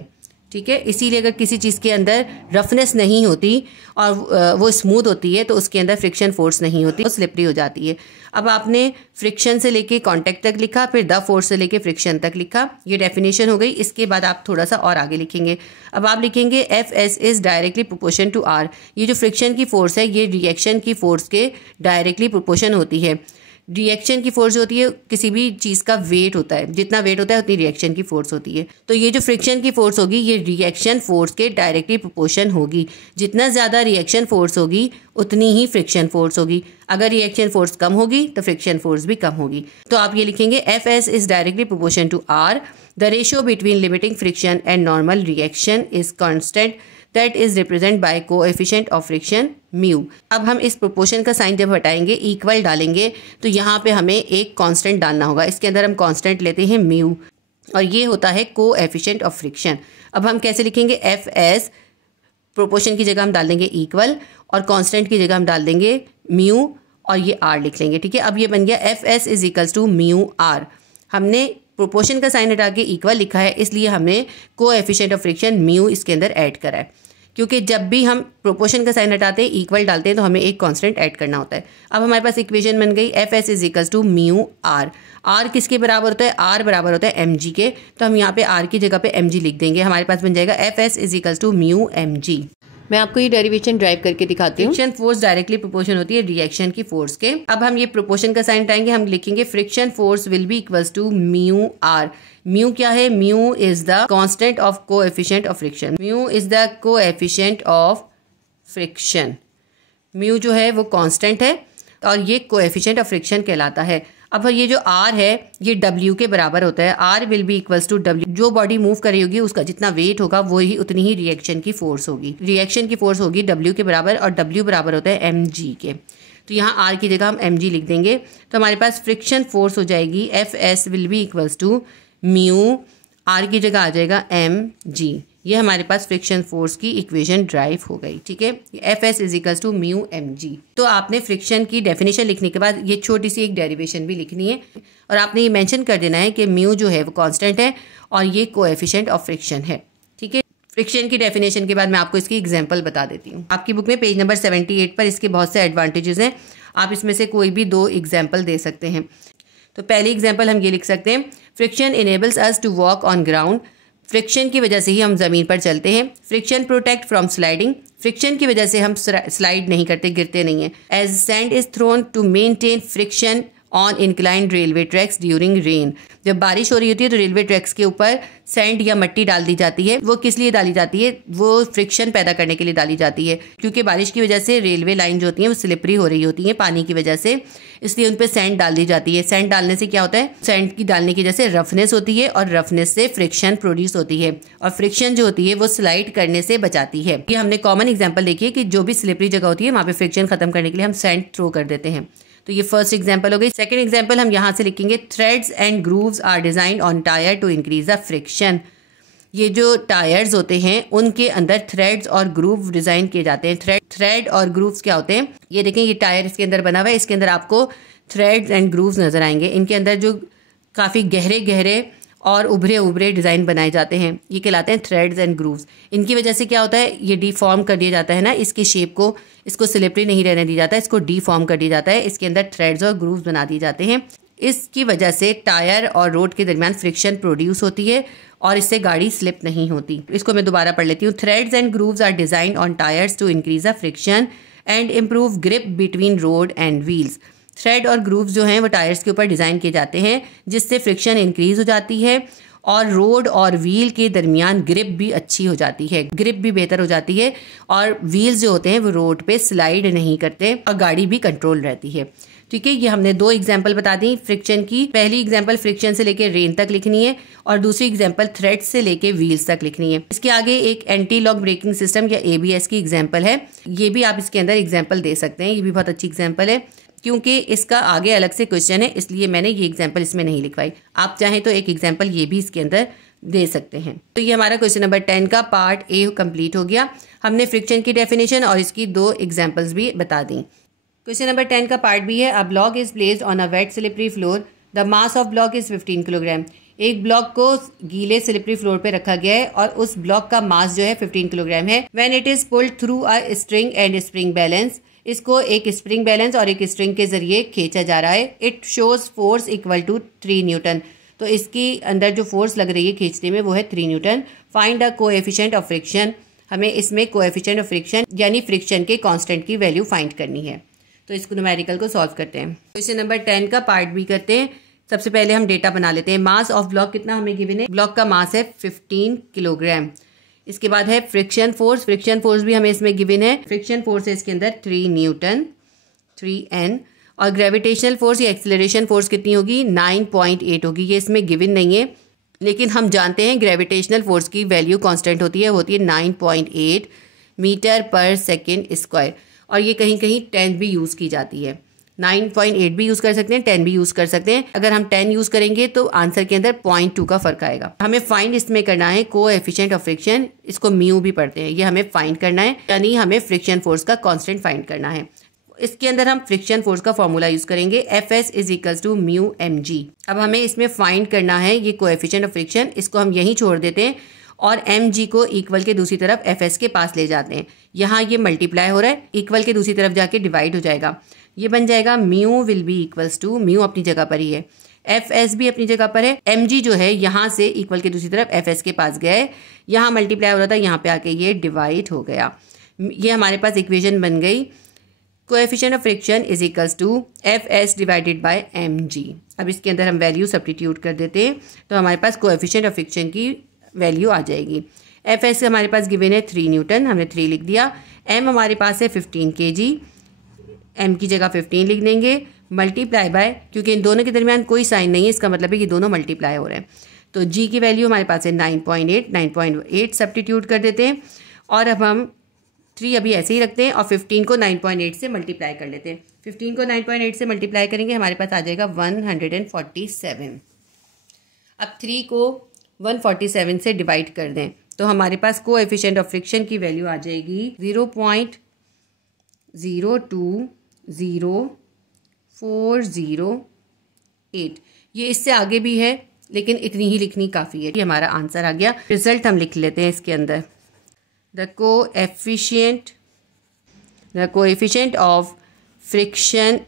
ठीक है, इसीलिए अगर किसी चीज़ के अंदर रफनेस नहीं होती और वो स्मूथ होती है तो उसके अंदर फ्रिक्शन फोर्स नहीं होती, वो स्लिपरी हो जाती है। अब आपने फ्रिक्शन से लेके कांटेक्ट तक लिखा, फिर द फोर्स से लेके फ्रिक्शन तक लिखा, ये डेफिनेशन हो गई। इसके बाद आप थोड़ा सा और आगे लिखेंगे। अब आप लिखेंगे F S is directly proportion to R. ये जो फ्रिक्शन की फोर्स है ये रिएक्शन की फोर्स के डायरेक्टली प्रोपोर्शन होती है। रिएक्शन की फोर्स होती है, किसी भी चीज़ का वेट होता है, जितना वेट होता है उतनी रिएक्शन की फोर्स होती है। तो ये जो फ्रिक्शन की फोर्स होगी ये रिएक्शन फोर्स के डायरेक्टली प्रोपोर्शन होगी। जितना ज़्यादा रिएक्शन फोर्स होगी उतनी ही फ्रिक्शन फोर्स होगी। अगर रिएक्शन फोर्स कम होगी तो फ्रिक्शन फोर्स भी कम होगी। तो आप ये लिखेंगे F S is directly proportion to R. The ratio between limiting friction and normal reaction is constant that is represent by coefficient of friction mu. अब हम इस प्रोपोर्शन का साइन जब हटाएंगे, इक्वल डालेंगे, तो यहाँ पे हमें एक कांस्टेंट डालना होगा। इसके अंदर हम कांस्टेंट लेते हैं म्यू और ये होता है कोएफिशिएंट ऑफ फ्रिक्शन। अब हम कैसे लिखेंगे, एफ एस प्रोपोर्शन की जगह हम डाल देंगे इक्वल और कांस्टेंट की जगह हम डाल देंगे म्यू और ये आर लिख लेंगे। ठीक है, अब ये बन गया F S is equals to mu R. हमने प्रोपोर्शन का साइन हटा के इक्वल लिखा है, इसलिए हमने कोएफिशिएंट ऑफ फ्रिक्शन म्यू इसके अंदर ऐड करा है। क्योंकि जब भी हम प्रोपोर्शन का साइन हटाते हैं इक्वल डालते हैं तो हमें एक कांस्टेंट ऐड करना होता है। अब हमारे पास इक्वेशन बन गई F S is equals to mu R. R किसके बराबर होता है, आर बराबर होता है एम जी के। तो हम यहाँ पे आर की जगह पे एम जी लिख देंगे। हमारे पास बन जाएगा F S is equals to mu M G. मैं आपको ये डेरिवेशन ड्राइव करके दिखाती हूँ। फ्रिक्शन फोर्स डायरेक्टली प्रोपोर्शन होती है रिएक्शन की फोर्स के। अब हम ये प्रोपोर्शन का साइन हटाएंगे, हम लिखेंगे friction force will be equals to mu R. Mu क्या है, mu is the constant of coefficient of friction. Mu is the coefficient of friction. Mu जो है वो कांस्टेंट है और ये कोएफिशिएंट ऑफ फ्रिक्शन कहलाता है। अब ये जो R है ये W के बराबर होता है। R will be equals to W। जो बॉडी मूव कर रही होगी उसका जितना वेट होगा वो ही उतनी ही रिएक्शन की फोर्स होगी। रिएक्शन की फोर्स होगी W के बराबर और W बराबर होता है mg के। तो यहाँ R की जगह हम mg लिख देंगे। तो हमारे पास फ्रिक्शन फोर्स हो जाएगी Fs will be equals to mu R की जगह आ जाएगा mg। ये हमारे पास फ्रिक्शन फोर्स की इक्वेशन ड्राइव हो गई, ठीक है। F S is equals to mu M G. तो आपने फ्रिक्शन की डेफिनेशन लिखने के बाद ये छोटी सी एक डेरिवेशन भी लिखनी है और आपने ये मेंशन कर देना है कि म्यू जो है वो कांस्टेंट है और ये कोएफिशिएंट ऑफ फ्रिक्शन है, ठीक है। फ्रिक्शन की डेफिनेशन के बाद मैं आपको इसकी एग्जाम्पल बता देती हूँ। आपकी बुक में पेज नंबर 78 पर इसके बहुत से एडवांटेजेस हैं। आप इसमें से कोई भी 2 एग्जाम्पल दे सकते हैं। तो पहली एग्जाम्पल हम ये लिख सकते हैं, friction enables us to walk on ground. Friction की वजह से ही हम ज़मीन पर चलते हैं। Friction protect from sliding. Friction की वजह से हम स्लाइड नहीं करते, गिरते नहीं हैं। As sand is thrown to maintain friction on inclined railway tracks during rain. जब बारिश हो रही होती है तो रेलवे ट्रैक्स के ऊपर सैंड या मट्टी डाल दी जाती है। वो किस लिए डाली जाती है? वो फ्रिक्शन पैदा करने के लिए डाली जाती है, क्योंकि बारिश की वजह से रेलवे लाइन जो होती हैं वो स्लिपरी हो रही होती हैं पानी की वजह से, इसलिए उन पर सैंड डाल दी जाती है। सैंड डालने से क्या होता है? सैंड की डालने की वजह से रफनेस होती है और रफनेस से फ्रिक्शन प्रोड्यूस होती है और फ्रिक्शन जो होती है वो स्लाइड करने से बचाती है। ये हमने कॉमन एग्जाम्पल देखी है कि जो भी स्लिपरी जगह होती है वहाँ पे फ्रिक्शन खत्म करने के लिए हम सैंड थ्रो कर देते हैं। तो ये फर्स्ट एग्जाम्पल हो गई। सेकंड एग्जाम्पल हम यहाँ से लिखेंगे, threads and grooves are designed on tyre to increase the friction. ये जो टायर्स होते हैं उनके अंदर थ्रेड्स और ग्रूव डिजाइन किए जाते हैं। थ्रेड और ग्रूव्स क्या होते हैं? ये देखें, ये टायर इसके अंदर बना हुआ है, इसके अंदर आपको थ्रेड्स एंड ग्रूव्स नजर आएंगे। इनके अंदर जो काफ़ी गहरे गहरे और उभरे उभरे डिज़ाइन बनाए जाते हैं, ये कहलाते हैं थ्रेड्स एंड ग्रूव्स। इनकी वजह से क्या होता है? ये डीफॉर्म कर दिया जाता है ना, इसकी शेप को, इसको स्लिपरी नहीं रहने दिया जाता है, इसको डीफॉर्म कर दिया जाता है। इसके अंदर थ्रेड्स और ग्रूव्स बना दिए जाते हैं। इसकी वजह से टायर और रोड के दरमियान फ्रिक्शन प्रोड्यूस होती है और इससे गाड़ी स्लिप नहीं होती। इसको मैं दोबारा पढ़ लेती हूँ। Threads and grooves are designed on tyres to increase the friction and improve grip between road and wheels. Thread और ग्रूव्स जो हैं वो टायर्स के ऊपर डिज़ाइन किए जाते हैं, जिससे फ्रिक्शन इंक्रीज हो जाती है और रोड और व्हील के दरमियान ग्रिप भी अच्छी हो जाती है, ग्रिप भी बेहतर हो जाती है और व्हील्स जो होते हैं वो रोड पे स्लाइड नहीं करते और गाड़ी भी कंट्रोल रहती है, ठीक है। ये हमने 2 एग्जाम्पल बता दी फ्रिक्शन की। पहली एग्जाम्पल फ्रिक्शन से लेके रेन तक लिखनी है और दूसरी एग्जाम्पल थ्रेड से लेके व्हील्स तक लिखनी है। इसके आगे एक एंटी लॉक ब्रेकिंग सिस्टम या ABS की एग्जाम्पल है, ये भी आप इसके अंदर एग्जाम्पल दे सकते हैं। ये भी बहुत अच्छी एग्जाम्पल है, क्योंकि इसका आगे अलग से क्वेश्चन है, इसलिए मैंने ये एग्जाम्पल इसमें नहीं लिखवाई। आप चाहें तो एक एग्जाम्पल ये भी इसके अंदर दे सकते हैं। तो ये हमारा क्वेश्चन नंबर 10 का पार्ट A कंप्लीट हो गया। हमने फ्रिक्शन की डेफिनेशन और इसकी 2 एग्जाम्पल्स भी बता दी। क्वेश्चन नंबर 10 का पार्ट B है, a block is placed on a wet slippery floor, the mass of block is 15 kilogram. एक ब्लॉक को गीले स्लिपरी फ्लोर पे रखा गया है और उस ब्लॉक का मास जो है 15 किलोग्राम है। When it is pulled through a string and spring balance, इसको एक स्प्रिंग बैलेंस और एक स्ट्रिंग के जरिए खींचा जा रहा है। It shows force equal to 3 newton. तो इसकी अंदर जो फोर्स लग रही है खींचने में वो है 3 Newton. Find the coefficient of friction. हमें इसमें कोएफिशिएंट ऑफ फ्रिक्शन यानी फ्रिक्शन के कांस्टेंट की वैल्यू फाइंड करनी है। तो इसको न्यूमेरिकल को सॉल्व करते हैं। क्वेश्चन नंबर 10 का पार्ट B करते हैं। सबसे पहले हम डेटा बना लेते हैं। मास ऑफ ब्लॉक कितना हमें गिवन है? ब्लॉक का मास है 15 किलोग्राम। इसके बाद है फ्रिक्शन फोर्स। फ्रिक्शन फोर्स भी हमें इसमें गिवन है। फ्रिक्शन फोर्स है इसके अंदर 3 न्यूटन 3N। और ग्रेविटेशनल फोर्स या एक्सेलरेशन फोर्स कितनी होगी? 9.8 होगी। ये इसमें गिवन नहीं है, लेकिन हम जानते हैं ग्रेविटेशनल फोर्स की वैल्यू कांस्टेंट होती है 9.8 मीटर पर सेकेंड स्क्वायर। और ये कहीं कहीं 10 भी यूज़ की जाती है। 9.8 भी यूज़ कर सकते हैं, 10 भी यूज़ कर सकते हैं। अगर हम 10 यूज़ करेंगे तो आंसर के अंदर 0.2 का फर्क आएगा। हमें फाइंड इसमें करना है कोएफिशिएंट ऑफ फ्रिक्शन, इसको म्यू भी पढ़ते हैं। ये हमें फाइंड करना है, यानी हमें फ्रिक्शन फोर्स का कांस्टेंट फाइंड करना है। इसके अंदर हम फ्रिक्शन फोर्स का फॉर्मूला यूज करेंगे, FS is equals to mu mg। अब हमें इसमें फाइंड करना है ये कोएफिशिएंट ऑफ फ्रिक्शन, इसको हम यहीं छोड़ देते हैं और mg को इक्वल के दूसरी तरफ fs के पास ले जाते हैं। यहाँ ये मल्टीप्लाई हो रहा है, इक्वल के दूसरी तरफ जाके डिवाइड हो जाएगा। ये बन जाएगा mu will be equals to, mu अपनी जगह पर ही है, fs भी अपनी जगह पर है, mg जो है यहाँ से इक्वल के दूसरी तरफ fs के पास गया है, यहाँ मल्टीप्लाई हो रहा था, यहाँ पे आके ये डिवाइड हो गया। ये हमारे पास इक्वेशन बन गई, coefficient of friction is equals to FS divided by mg। अब इसके अंदर हम वैल्यू सब्स्टिट्यूट कर देते हैं तो हमारे पास कोएफिशिएंट ऑफ फ्रिक्शन की वैल्यू आ जाएगी। FS हमारे पास गिवन है 3 न्यूटन, हमने 3 लिख दिया। m हमारे पास है 15 kg, m की जगह 15 लिख देंगे, मल्टीप्लाई बाय, क्योंकि इन दोनों के दरमियान कोई साइन नहीं है, इसका मतलब है कि दोनों मल्टीप्लाई हो रहे हैं। तो g की वैल्यू हमारे पास है 9.8 सब्स्टिट्यूट कर देते हैं और अब हम 3 अभी ऐसे ही रखते हैं और 15 को 9.8 से मल्टीप्लाई कर लेते हैं। 15 को 9.8 से मल्टीप्लाई करेंगे, हमारे पास आ जाएगा 147। अब 3 को 147 से डिवाइड कर दें तो हमारे पास कोएफिशिएंट ऑफ फ्रिक्शन की वैल्यू आ जाएगी 0.02048। ये इससे आगे भी है लेकिन इतनी ही लिखनी काफ़ी है। ये हमारा आंसर आ गया। रिजल्ट हम लिख लेते हैं इसके अंदर। The coefficient of friction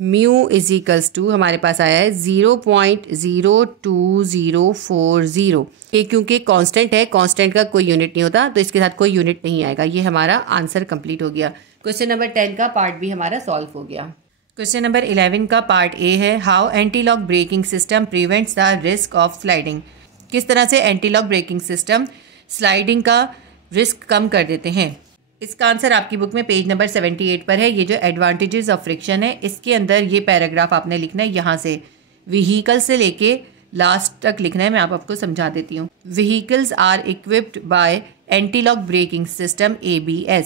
mu is equals to हमारे पास आया है 0.02040। ये क्योंकि कांस्टेंट है, कांस्टेंट का कोई यूनिट नहीं होता तो इसके साथ कोई यूनिट नहीं आएगा। ये हमारा आंसर कंप्लीट हो गया। क्वेश्चन नंबर 10 का पार्ट भी हमारा सॉल्व हो गया। क्वेश्चन नंबर 11 का पार्ट ए है, how anti lock braking system prevents the risk of sliding. किस तरह से anti lock braking system sliding का रिस्क कम कर देते हैं। इसका आंसर आपकी बुक में पेज नंबर 78 पर है। ये जो एडवांटेजेस ऑफ फ्रिक्शन है इसके अंदर ये पैराग्राफ आपने लिखना है, यहाँ से व्हीकल से लेके लास्ट तक लिखना है। मैं आपको समझा देती हूँ। Vehicles are equipped by anti lock braking system ABS।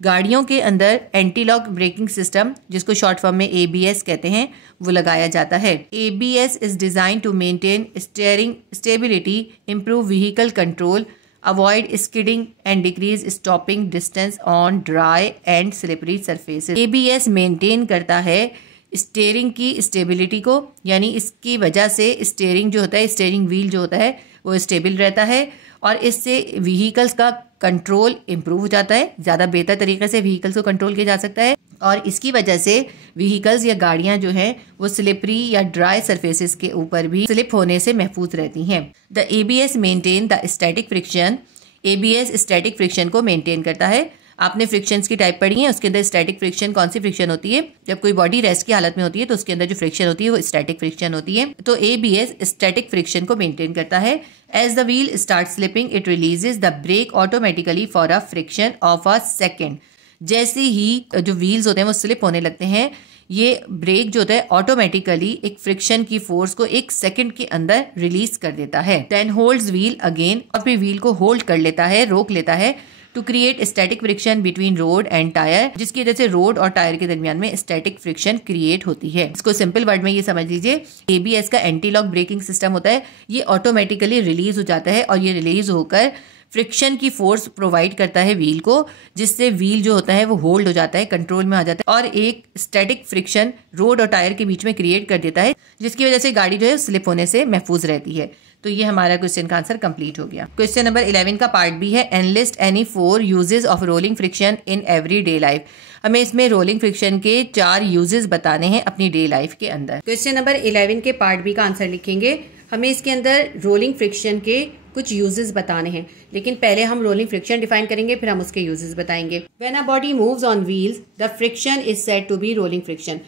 गाड़ियों के अंदर एंटी लॉक ब्रेकिंग सिस्टम, जिसको शॉर्ट फॉर्म में ABS कहते हैं, वो लगाया जाता है। ABS is design to maintain steering stability, improve vehicle control, avoid skidding and decrease stopping distance on dry and slippery surfaces. ABS maintain करता है स्टीयरिंग की स्टेबिलिटी को, यानी इसकी वजह से स्टीयरिंग जो होता है, स्टीयरिंग व्हील जो होता है वो स्टेबल रहता है और इससे व्हीकल्स का कंट्रोल इम्प्रूव हो जाता है। ज़्यादा बेहतर तरीके से व्हीकल्स को कंट्रोल किया जा सकता है और इसकी वजह से व्हीकल्स या गाड़ियां जो हैं वो स्लिपरी या ड्राई सरफेसेस के ऊपर भी स्लिप होने से महफूज रहती हैं। The ABS maintain the static friction. ABS static friction को मेंटेन करता है। आपने फ्रिक्शंस की टाइप पढ़ी है, उसके अंदर स्टैटिक फ्रिक्शन कौन सी फ्रिक्शन होती है, जब कोई बॉडी रेस्ट की हालत में होती है तो उसके अंदर जो फ्रिक्शन होती है वो स्टैटिक फ्रिक्शन होती है। तो ABS स्टैटिक फ्रिक्शन को मेंटेन करता है। As the wheel start slipping it releases the brake automatically for a friction of a second. जैसे ही जो व्हील्स होते हैं वो स्लिप होने लगते हैं, ये ब्रेक जो होता है ऑटोमेटिकली एक फ्रिक्शन की फोर्स को एक सेकंड के अंदर रिलीज कर देता है। देन होल्ड्स व्हील अगेन, और फिर व्हील को होल्ड कर लेता है, रोक लेता है, to create static friction between road and tyre, जिसकी वजह से रोड और टायर के दरमियान में स्टैटिक फ्रिक्शन क्रिएट होती है। इसको सिंपल वर्ड में ये समझ लीजिए, ABS का एंटी लॉक ब्रेकिंग सिस्टम होता है, ये ऑटोमेटिकली रिलीज हो जाता है और ये रिलीज होकर फ्रिक्शन की फोर्स प्रोवाइड करता है व्हील को, जिससे व्हील जो होता है वो होल्ड हो जाता है, कंट्रोल में आ जाता है और एक स्टैटिक फ्रिक्शन रोड और टायर के बीच में क्रिएट कर देता है, जिसकी वजह से गाड़ी जो है स्लिप होने से महफूज रहती है। तो ये हमारा क्वेश्चन का आंसर कंप्लीट हो गया। क्वेश्चन नंबर 11 का पार्ट बी है, enlist any 4 uses of rolling friction in every day life. हमें इसमें रोलिंग फ्रिक्शन के 4 यूजेस बताने हैं अपनी डे लाइफ के अंदर। क्वेश्चन नंबर 11 के पार्ट बी का आंसर लिखेंगे। हमें इसके अंदर रोलिंग फ्रिक्शन के कुछ यूजेस बताने हैं, लेकिन पहले हम रोलिंग फ्रिक्शन डिफाइन करेंगे, फिर हम उसके यूजेस बताएंगे। When a body moves on wheels the friction is said to be rolling friction.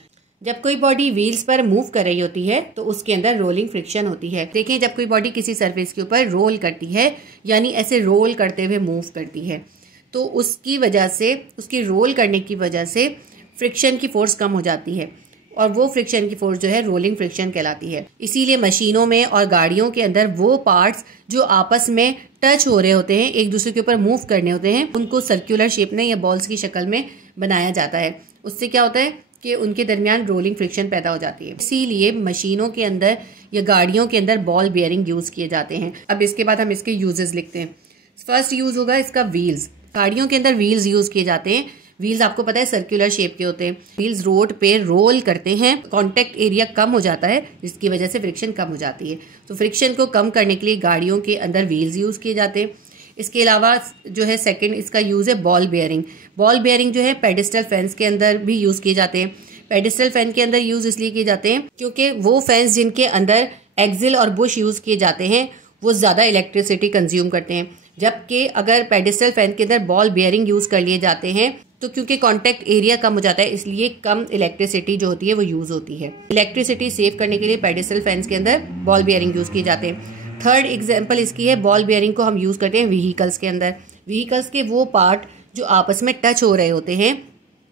जब कोई बॉडी व्हील्स पर मूव कर रही होती है तो उसके अंदर रोलिंग फ्रिक्शन होती है। देखिए, जब कोई बॉडी किसी सरफेस के ऊपर रोल करती है, यानी ऐसे रोल करते हुए मूव करती है, तो उसकी वजह से, उसकी रोल करने की वजह से फ्रिक्शन की फोर्स कम हो जाती है और वो फ्रिक्शन की फोर्स जो है रोलिंग फ्रिक्शन कहलाती है। इसीलिए मशीनों में और गाड़ियों के अंदर वो पार्ट्स जो आपस में टच हो रहे होते हैं, एक दूसरे के ऊपर मूव करने होते हैं, उनको सर्कुलर शेप में या बॉल्स की शक्ल में बनाया जाता है। उससे क्या होता है कि उनके दरमियान रोलिंग फ्रिक्शन पैदा हो जाती है। इसीलिए मशीनों के अंदर या गाड़ियों के अंदर बॉल बेयरिंग यूज किए जाते हैं। अब इसके बाद हम इसके यूजेस लिखते हैं। फर्स्ट यूज होगा इसका व्हील्स। गाड़ियों के अंदर व्हील्स यूज किए जाते हैं। व्हील्स आपको पता है सर्कुलर शेप के होते हैं। व्हील्स रोड पे रोल करते हैं, कॉन्टेक्ट एरिया कम हो जाता है, जिसकी वजह से फ्रिक्शन कम हो जाती है। तो फ्रिक्शन को कम करने के लिए गाड़ियों के अंदर व्हील्स यूज किए जाते हैं। इसके अलावा जो है सेकंड इसका यूज है बॉल बेयरिंग। बॉल बेयरिंग जो है पेडिस्टल फैंस के अंदर भी यूज किए जाते हैं। पेडिस्टल फैन के अंदर यूज इसलिए किए जाते हैं क्योंकि वो फैंस जिनके अंदर एक्सिल और बुश यूज किए जाते हैं वो ज्यादा इलेक्ट्रिसिटी कंज्यूम करते हैं, जबकि अगर पेडिस्टल फैन के अंदर बॉल बेयरिंग यूज कर लिए जाते हैं तो क्योंकि कॉन्टेक्ट एरिया कम हो जाता है, इसलिए कम इलेक्ट्रिसिटी जो होती है वो यूज होती है। इलेक्ट्रिसिटी सेव करने के लिए पेडिस्टल फैंस के अंदर बॉल बेयरिंग यूज किए जाते हैं। थर्ड एग्जाम्पल इसकी है, बॉल बेयरिंग को हम यूज करते हैं व्हीकल्स के अंदर। व्हीकल्स के वो पार्ट जो आपस में टच हो रहे होते हैं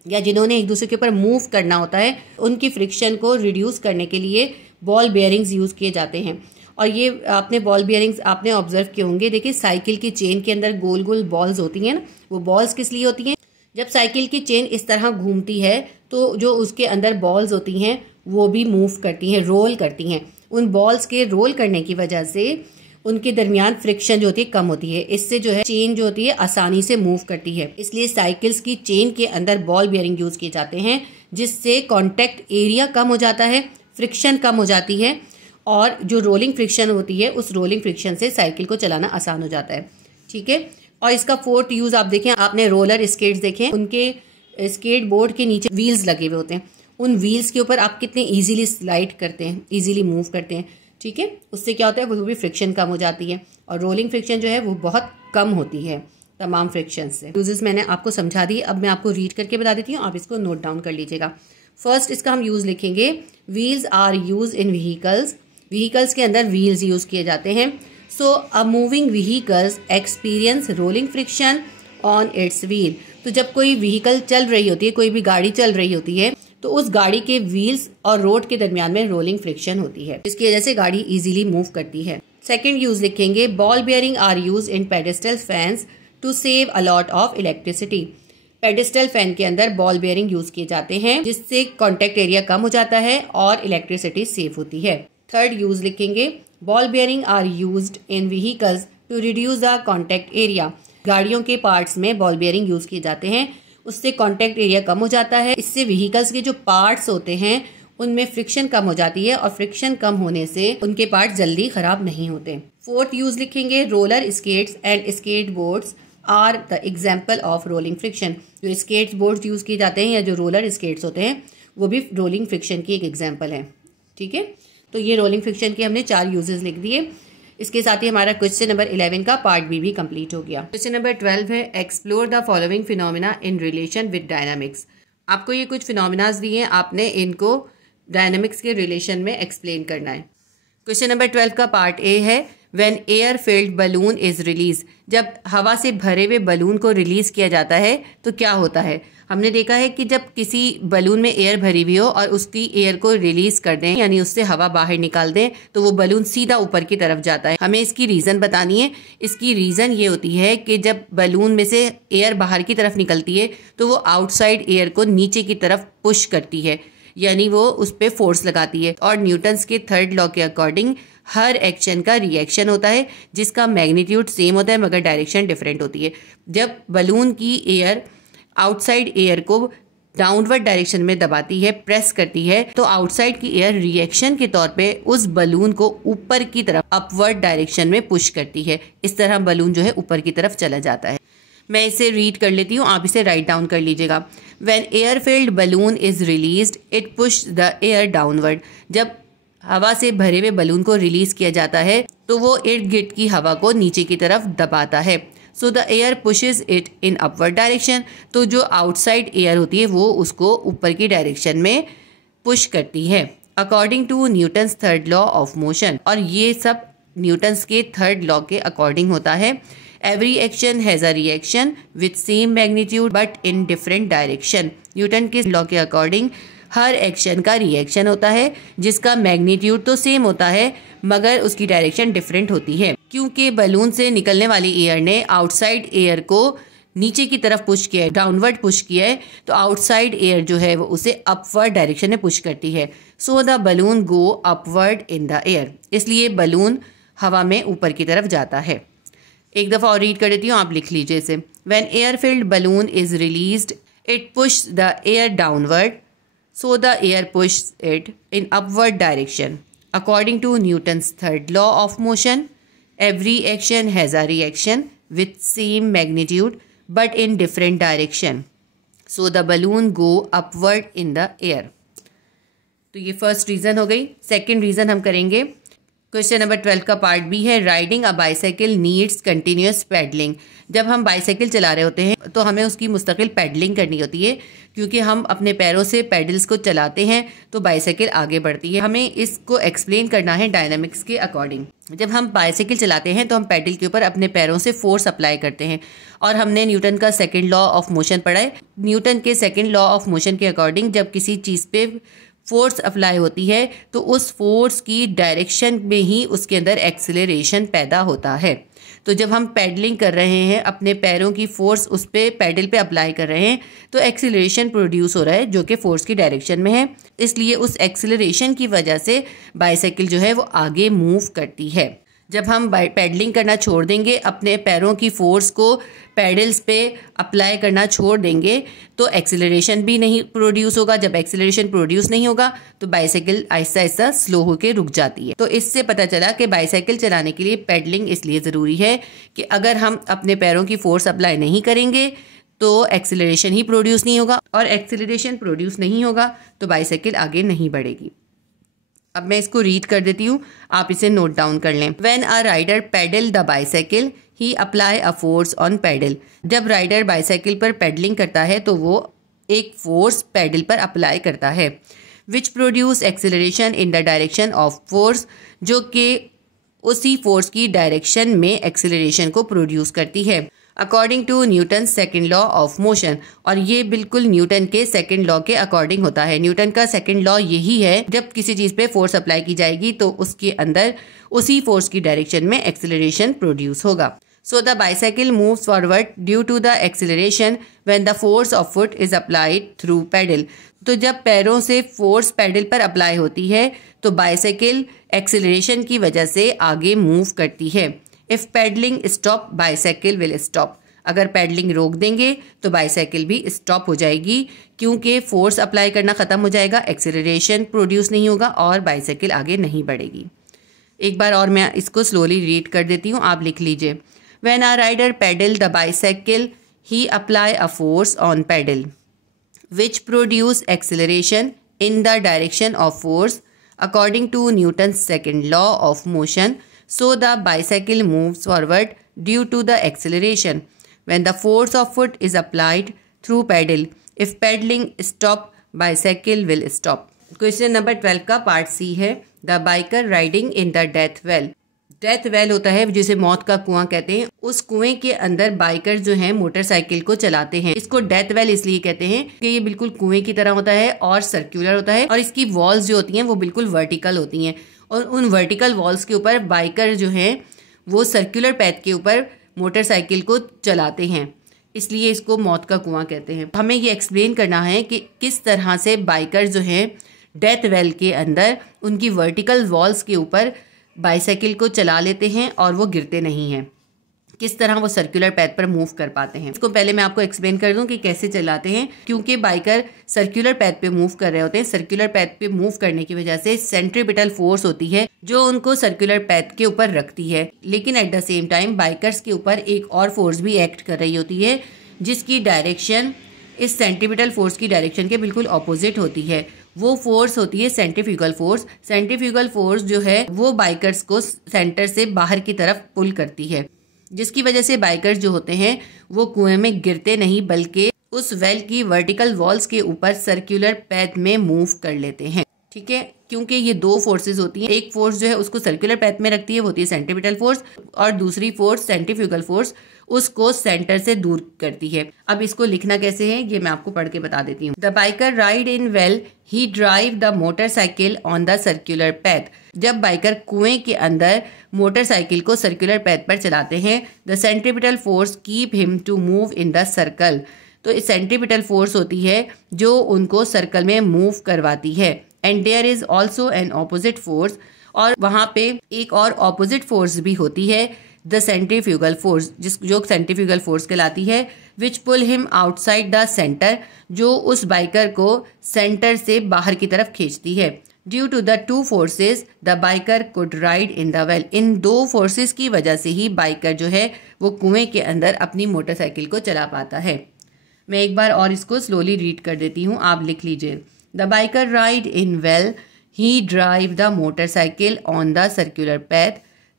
या जिन्होंने एक दूसरे के ऊपर मूव करना होता है, उनकी फ्रिक्शन को रिड्यूस करने के लिए बॉल बेयरिंग्स यूज किए जाते हैं। और ये आपने बॉल बेयरिंग्स आपने ऑब्जर्व किए होंगे। देखिए, साइकिल की चेन के अंदर गोल गोल बॉल्स होती हैं ना, वो बॉल्स किस लिए होती हैं? जब साइकिल की चेन इस तरह घूमती है तो जो उसके अंदर बॉल्स होती हैं वो भी मूव करती हैं, रोल करती हैं। उन बॉल्स के रोल करने की वजह से उनके दरमियान फ्रिक्शन जो होती है कम होती है। इससे जो है चेन जो होती है आसानी से मूव करती है। इसलिए साइकिल्स की चेन के अंदर बॉल बेयरिंग यूज किए जाते हैं, जिससे कॉन्टैक्ट एरिया कम हो जाता है, फ्रिक्शन कम हो जाती है और जो रोलिंग फ्रिक्शन होती है उस रोलिंग फ्रिक्शन से साइकिल को चलाना आसान हो जाता है। ठीक है। और इसका फोर्थ यूज आप देखें, आपने रोलर स्केट्स देखे, उनके स्केट बोर्ड के नीचे व्हील्स लगे हुए होते हैं। उन व्हील्स के ऊपर आप कितने इजीली स्लाइड करते हैं, इजीली मूव करते हैं। ठीक है। उससे क्या होता है, वो भी फ्रिक्शन कम हो जाती है और रोलिंग फ्रिक्शन जो है वो बहुत कम होती है तमाम फ्रिक्शन से। यूजेस मैंने आपको समझा दी, अब मैं आपको रीड करके बता देती हूँ, आप इसको नोट डाउन कर लीजिएगा। फर्स्ट इसका हम यूज लिखेंगे, wheels are use in vehicles. Vehicles के अंदर व्हील्स यूज किए जाते हैं। So a moving vehicles experience rolling friction on its wheel. तो जब कोई व्हीकल चल रही होती है, कोई भी गाड़ी चल रही होती है, तो उस गाड़ी के व्हील्स और रोड के दरमियान में रोलिंग फ्रिक्शन होती है, इसकी वजह से गाड़ी इजीली मूव करती है। सेकंड यूज लिखेंगे, ball bearing are use in pedestal fans to save a lot of electricity. Pedestal fan के अंदर बॉल बेयरिंग यूज किए जाते हैं, जिससे कॉन्टैक्ट एरिया कम हो जाता है और इलेक्ट्रिसिटी सेव होती है। थर्ड यूज लिखेंगे, ball bearing are used in vehicles to reduce the contact area. गाड़ियों के पार्ट्स में बॉल बेयरिंग यूज किए जाते हैं, उससे कॉन्टैक्ट एरिया कम हो जाता है। इससे व्हीकल्स के जो पार्ट्स होते हैं उनमें फ्रिक्शन कम हो जाती है और फ्रिक्शन कम होने से उनके पार्ट्स जल्दी खराब नहीं होते। फोर्थ यूज लिखेंगे, roller skates and skateboards are the example of rolling friction. जो स्केट बोर्ड्स यूज किए जाते हैं या जो रोलर स्केट्स होते हैं वो भी रोलिंग फ्रिक्शन की एक एग्जाम्पल है। ठीक है। तो ये रोलिंग फ्रिक्शन के हमने 4 यूजेस लिख दिए। इसके साथ ही हमारा क्वेश्चन नंबर 11 का पार्ट बी भी कंप्लीट हो गया। क्वेश्चन नंबर 12 है, explore the following phenomena in relation with dynamics. आपको ये कुछ फिनोमिनाज दिए हैं, आपने इनको डायनामिक्स के रिलेशन में एक्सप्लेन करना है। क्वेश्चन नंबर 12 का पार्ट ए है, when air filled balloon is release. जब हवा से भरे हुए बलून को रिलीज किया जाता है तो क्या होता है। हमने देखा है कि जब किसी बलून में एयर भरी हुई हो और उसकी एयर को रिलीज कर दें, यानी उससे हवा बाहर निकाल दें, तो वो बलून सीधा ऊपर की तरफ जाता है। हमें इसकी रीज़न बतानी है। इसकी रीज़न ये होती है कि जब बलून में से एयर बाहर की तरफ निकलती है तो वो आउटसाइड एयर को नीचे की तरफ पुश करती है, यानी वो उस पर फोर्स लगाती है। और न्यूटन्स के थर्ड लॉ के अकॉर्डिंग हर एक्शन का रिएक्शन होता है, जिसका मैग्नीट्यूड सेम होता है मगर डायरेक्शन डिफरेंट होती है। जब बलून की एयर आउटसाइड एयर को डाउनवर्ड डायरेक्शन में दबाती है, प्रेस करती है, तो आउटसाइड की एयर रिएक्शन के तौर पे उस बलून को ऊपर की तरफ अपवर्ड डायरेक्शन में पुश करती है। इस तरह बलून जो है ऊपर की तरफ चला जाता है। मैं इसे रीड कर लेती हूँ, आप इसे राइट डाउन कर लीजिएगा। When air filled balloon is released it push the air downward. जब हवा से भरे हुए बलून को रिलीज किया जाता है तो वो इर्द गिर्द की हवा को नीचे की तरफ दबाता है। So the air pushes it in upward direction. तो जो आउटसाइड एयर होती है वो उसको ऊपर की डायरेक्शन में पुश करती है, according to Newton's third law of motion. और ये सब न्यूटन्स के थर्ड लॉ के अकॉर्डिंग होता है। Every action has a reaction with same magnitude but in different direction. Newton के लॉ के अकॉर्डिंग हर एक्शन का रिएक्शन होता है, जिसका मैग्नीट्यूड तो सेम होता है मगर उसकी डायरेक्शन डिफरेंट होती है। क्योंकि बलून से निकलने वाली एयर ने आउटसाइड एयर को नीचे की तरफ पुश किया है, डाउनवर्ड पुश किया है, तो आउटसाइड एयर जो है वो उसे अपवर्ड डायरेक्शन में पुश करती है। So the balloon go upward in the air. इसलिए बलून हवा में ऊपर की तरफ जाता है। एक दफ़ा और रीड कर देती हूँ, आप लिख लीजिए इसे। When air filled balloon is released it push the air downward, so the air pushes it in upward direction. According to Newton's third law of motion, every action has a reaction with same magnitude but in different direction. So the balloon go upward in the air. तो ये first reason हो गई। Second reason हम करेंगे, question number 12 का part B है, riding a bicycle needs continuous pedalling. जब हम बाइसाइकिल चला रहे होते हैं तो हमें उसकी मुस्तकिल पैडलिंग करनी होती है, क्योंकि हम अपने पैरों से पैडल्स को चलाते हैं तो बाइसाइकिल आगे बढ़ती है। हमें इसको एक्सप्लेन करना है डायनामिक्स के अकॉर्डिंग। जब हम बाइसाइकिल चलाते हैं तो हम पैडल के ऊपर अपने पैरों से फोर्स अप्लाई करते हैं, और हमने न्यूटन का सेकेंड लॉ ऑफ मोशन पढ़ा है। न्यूटन के सेकेंड लॉ ऑफ मोशन के अकॉर्डिंग जब किसी चीज़ पे फोर्स अप्लाई होती है तो उस फोर्स की डायरेक्शन में ही उसके अंदर एक्सेलरेशन पैदा होता है। तो जब हम पैडलिंग कर रहे हैं, अपने पैरों की फोर्स उस पे पैडल पे अप्लाई कर रहे हैं, तो एक्सीलरेशन प्रोड्यूस हो रहा है जो कि फोर्स की डायरेक्शन में है। इसलिए उस एक्सीलरेशन की वजह से बाइसाइकिल जो है वो आगे मूव करती है। जब हम पैडलिंग करना छोड़ देंगे, अपने पैरों की फोर्स को पैडल्स पे अप्लाई करना छोड़ देंगे, तो एक्सीलरेशन भी नहीं प्रोड्यूस होगा। जब एक्सीलरेशन प्रोड्यूस नहीं होगा तो बाइसाइकिल आहिस्ता आहिस्ता स्लो होकर रुक जाती है। तो इससे पता चला कि बाइसाइकिल चलाने के लिए पैडलिंग इसलिए ज़रूरी है कि अगर हम अपने पैरों की फोर्स अप्लाई नहीं करेंगे तो एक्सीलरेशन ही प्रोड्यूस नहीं होगा, और एक्सीलरेशन प्रोड्यूस नहीं होगा तो बाइसाइकिल आगे नहीं बढ़ेगी। अब मैं इसको रीड कर देती हूँ, आप इसे नोट डाउन कर लें। When a rider pedal the bicycle he apply a force on pedal. जब राइडर बाइसाइकिल पर पेडलिंग करता है तो वो एक फोर्स पेडल पर अप्लाई करता है, विच produce acceleration in the direction of force, जो कि उसी फोर्स की डायरेक्शन में एक्सीलरेशन को प्रोड्यूस करती है, according to Newton second law of motion. और ये बिल्कुल न्यूटन के सेकेंड लॉ के अकॉर्डिंग होता है। न्यूटन का सेकेंड लॉ यही है, जब किसी चीज़ पे फोर्स अप्लाई की जाएगी तो उसके अंदर उसी फोर्स की डायरेक्शन में एक्सीलरेशन प्रोड्यूस होगा। So the bicycle moves forward due to the acceleration when the force of foot is applied through pedal. तो जब पैरों से फोर्स पेडल पर अप्लाई होती है तो बाइसाइकिल एक्सीलरेशन की वजह से आगे मूव करती है। If pedalling stop bicycle will stop. अगर पेडलिंग रोक देंगे तो बाइसाइकिल भी स्टॉप हो जाएगी, क्योंकि फोर्स अप्लाई करना ख़त्म हो जाएगा, एक्सीलरेशन प्रोड्यूस नहीं होगा और बाइसाइकिल आगे नहीं बढ़ेगी। एक बार और मैं इसको स्लोली रीड कर देती हूँ, आप लिख लीजिए। When a rider pedal the bicycle he apply a force on pedal which produce acceleration in the direction of force according to Newton second law of motion. So the bicycle moves forward due to the acceleration when the force of foot is applied through pedal. If pedaling stop, bicycle will stop. Question number 12 का part सी है, the biker riding in the death well. Death well होता है जिसे मौत का कुआं कहते हैं। उस कुएं के अंदर बाइकर जो हैं मोटरसाइकिल को चलाते हैं। इसको डेथ वेल इसलिए कहते हैं कि ये बिल्कुल कुएं की तरह होता है और सर्कुलर होता है, और इसकी वॉल्स जो होती हैं वो बिल्कुल वर्टिकल होती हैं, और उन वर्टिकल वॉल्स के ऊपर बाइकर जो हैं वो सर्कुलर पैथ के ऊपर मोटरसाइकिल को चलाते हैं, इसलिए इसको मौत का कुआं कहते हैं। हमें ये एक्सप्लेन करना है कि किस तरह से बाइकर जो हैं डेथ वेल के अंदर उनकी वर्टिकल वॉल्स के ऊपर बाइसाइकिल को चला लेते हैं और वो गिरते नहीं हैं, किस तरह वो सर्कुलर पैथ पर मूव कर पाते हैं। इसको पहले मैं आपको एक्सप्लेन कर दूं कि कैसे चलाते हैं। क्योंकि बाइकर सर्कुलर पैथ पे मूव कर रहे होते हैं, सर्कुलर पैथ पे मूव करने की वजह से सेंट्रीपिटल फोर्स होती है जो उनको सर्कुलर पैथ के ऊपर रखती है, लेकिन at the same time bikers के ऊपर एक और फोर्स भी एक्ट कर रही होती है जिसकी डायरेक्शन इस सेंट्रीपिटल फोर्स की डायरेक्शन के बिल्कुल ऑपोजिट होती है। वो फोर्स होती है सेंट्रीफ्यूगल फोर्स। सेंट्रीफ्यूगल फोर्स जो है वो बाइकर्स को सेंटर से बाहर की तरफ पुल करती है, जिसकी वजह से बाइकर्स जो होते हैं वो कुएं में गिरते नहीं बल्कि उस वेल की वर्टिकल वॉल्स के ऊपर सर्कुलर पैथ में मूव कर लेते हैं। ठीक है, क्योंकि ये दो फोर्सेस होती हैं, एक फोर्स जो है उसको सर्कुलर पैथ में रखती है, वो होती है सेंट्रीपिटल फोर्स, और दूसरी फोर्स सेंट्रीफ्यूगल फोर्स उसको सेंटर से दूर करती है। अब इसको लिखना कैसे है ये मैं आपको पढ़ के बता देती हूँ। The biker ride in well he drive the motorcycle on the circular path. जब बाइकर कुएं के अंदर मोटरसाइकिल को सर्कुलर पैथ पर चलाते हैं, the centripetal force keep him to move in the circle. तो इस सेंट्रीपिटल फोर्स होती है जो उनको सर्कल में मूव करवाती है। And there is also an opposite force, और वहां पे एक और ऑपोजिट फोर्स भी होती है, द सेंट्रीफ्यूगल फोर्स, जो सेंट्रीफ्यूगल फोर्स कहलाती है, which pull him outside the centre, जो उस बाइकर को सेंटर से बाहर की तरफ खींचती है। Due to the two forces the biker could ride in the well. इन दो फोर्सेज की वजह से ही बाइकर जो है वो कुएं के अंदर अपनी मोटरसाइकिल को चला पाता है। मैं एक बार और इसको स्लोली रीड कर देती हूँ, आप लिख लीजिए। The biker ride in well he drive the motorcycle on the circular path,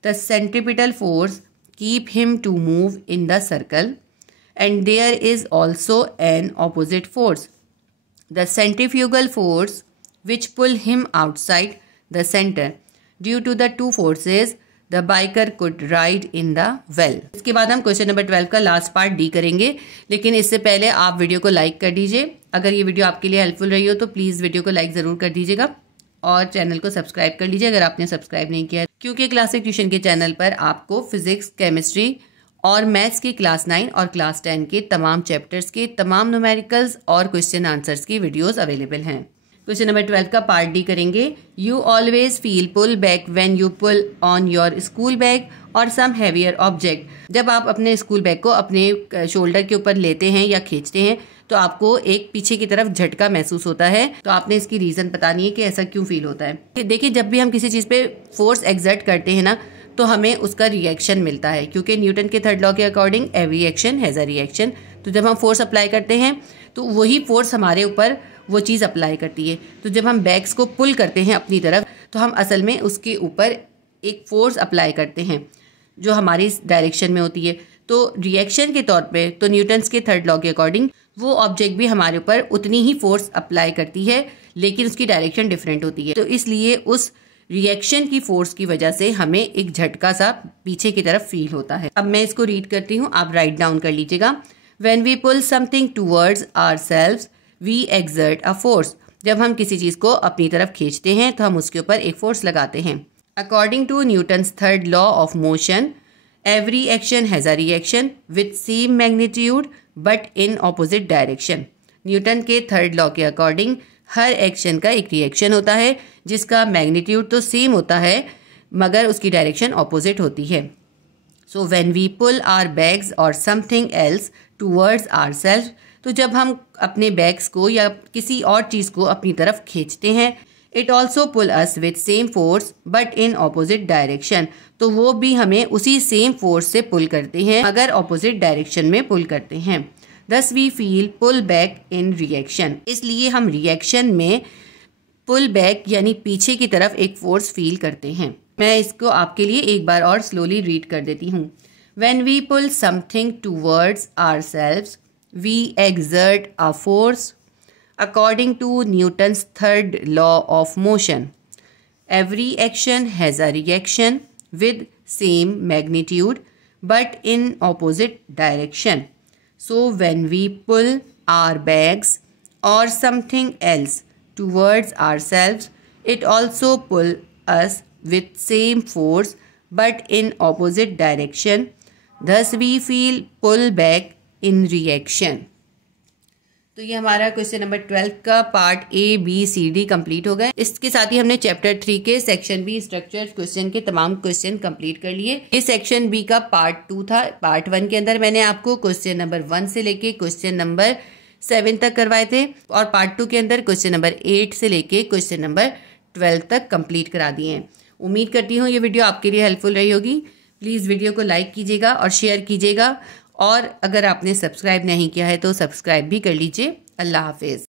the centripetal force keep him to move in the circle, and there is also an opposite force, the centrifugal force, which pull him outside the center. Due to the two forces, the biker could ride in the well. इसके बाद हम question number 12 का last part D करेंगे, लेकिन इससे पहले आप video को लाइक कर दीजिए। अगर ये वीडियो आपके लिए हेल्पफुल रही हो तो प्लीज़ वीडियो को लाइक ज़रूर कर दीजिएगा। और चैनल को सब्सक्राइब कर लीजिए अगर आपने सब्सक्राइब नहीं किया, क्योंकि क्लासिक ट्यूशन के चैनल पर आपको फिजिक्स, केमिस्ट्री और मैथ्स की क्लास 9 और क्लास 10 के तमाम चैप्टर्स के तमाम न्यूमेरिकल्स और क्वेश्चन आंसर्स की वीडियोस अवेलेबल हैं। क्वेश्चन नंबर 12 का पार्ट डी करेंगे। You always feel pull back when you pull on your school bag or some heavier object. जब आप अपने स्कूल बैग को अपने शोल्डर के ऊपर लेते हैं या खींचते हैं तो आपको एक पीछे की तरफ झटका महसूस होता है। तो आपने इसकी रीजन बतानी है कि ऐसा क्यों फील होता है। देखिए, जब भी हम किसी चीज पे फोर्स एक्सर्ट करते हैं ना तो हमें उसका रिएक्शन मिलता है, क्योंकि न्यूटन के थर्ड लॉ के according every action has a reaction. तो जब हम फोर्स अप्लाई करते हैं तो वही फोर्स हमारे ऊपर वो चीज़ अप्लाई करती है। तो जब हम बैग्स को पुल करते हैं अपनी तरफ तो हम असल में उसके ऊपर एक फोर्स अप्लाई करते हैं जो हमारी डायरेक्शन में होती है। तो रिएक्शन के तौर पे तो न्यूटन्स के थर्ड लॉ के अकॉर्डिंग वो ऑब्जेक्ट भी हमारे ऊपर उतनी ही फोर्स अप्लाई करती है, लेकिन उसकी डायरेक्शन डिफरेंट होती है। तो इसलिए उस रिएक्शन की फोर्स की वजह से हमें एक झटका सा पीछे की तरफ फील होता है। अब मैं इसको रीड करती हूँ, आप राइट डाउन कर लीजिएगा। When we pull something towards ourselves we exert a force. जब हम किसी चीज़ को अपनी तरफ खींचते हैं तो हम उसके ऊपर एक फोर्स लगाते हैं। According to Newton's third law of motion, every action has a reaction with same magnitude but in opposite direction. Newton के थर्ड लॉ के अकॉर्डिंग हर एक्शन का एक रिएक्शन होता है जिसका मैग्नीट्यूड तो सेम होता है मगर उसकी डायरेक्शन ऑपोजिट होती है। So when we pull our bags or something else towards ourselves, तो जब हम अपने बैग्स को या किसी और चीज़ को अपनी तरफ खींचते हैं, it also pull us with same force but in opposite direction. तो वो भी हमें उसी सेम फोर्स से पुल करते हैं मगर ऑपोजिट डायरेक्शन में पुल करते हैं। Thus we feel pull back in reaction. इसलिए हम रिएक्शन में पुल बैक यानी पीछे की तरफ एक फोर्स फील करते हैं। मैं इसको आपके लिए एक बार और स्लोली रीड कर देती हूँ। When we pull something towards ourselves we exert a force according to Newton's third law of motion. Every action has a reaction with same magnitude but in opposite direction. So when we pull our bags or something else towards ourselves, it also pull us with same force but in opposite direction. Thus we feel pull back in reaction. तो ये हमारा question number 12 का part ABCD complete हो गए। इसके साथ ही हमने chapter 3 के सेक्शन बी स्ट्रक्चर क्वेश्चन के तमाम क्वेश्चन कंप्लीट कर लिए। ये सेक्शन बी का पार्ट 2 था। पार्ट 1 के अंदर मैंने आपको क्वेश्चन नंबर 1 से लेके क्वेश्चन नंबर 7 तक करवाए थे और पार्ट 2 के अंदर क्वेश्चन नंबर 8 से लेके क्वेश्चन नंबर 12 तक कंप्लीट करा दिए हैं। उम्मीद करती हूँ ये वीडियो आपके लिए हेल्पफुल रही होगी। प्लीज़ वीडियो को लाइक कीजिएगा और शेयर कीजिएगा, और अगर आपने सब्सक्राइब नहीं किया है तो सब्सक्राइब भी कर लीजिए। अल्लाह हाफिज़।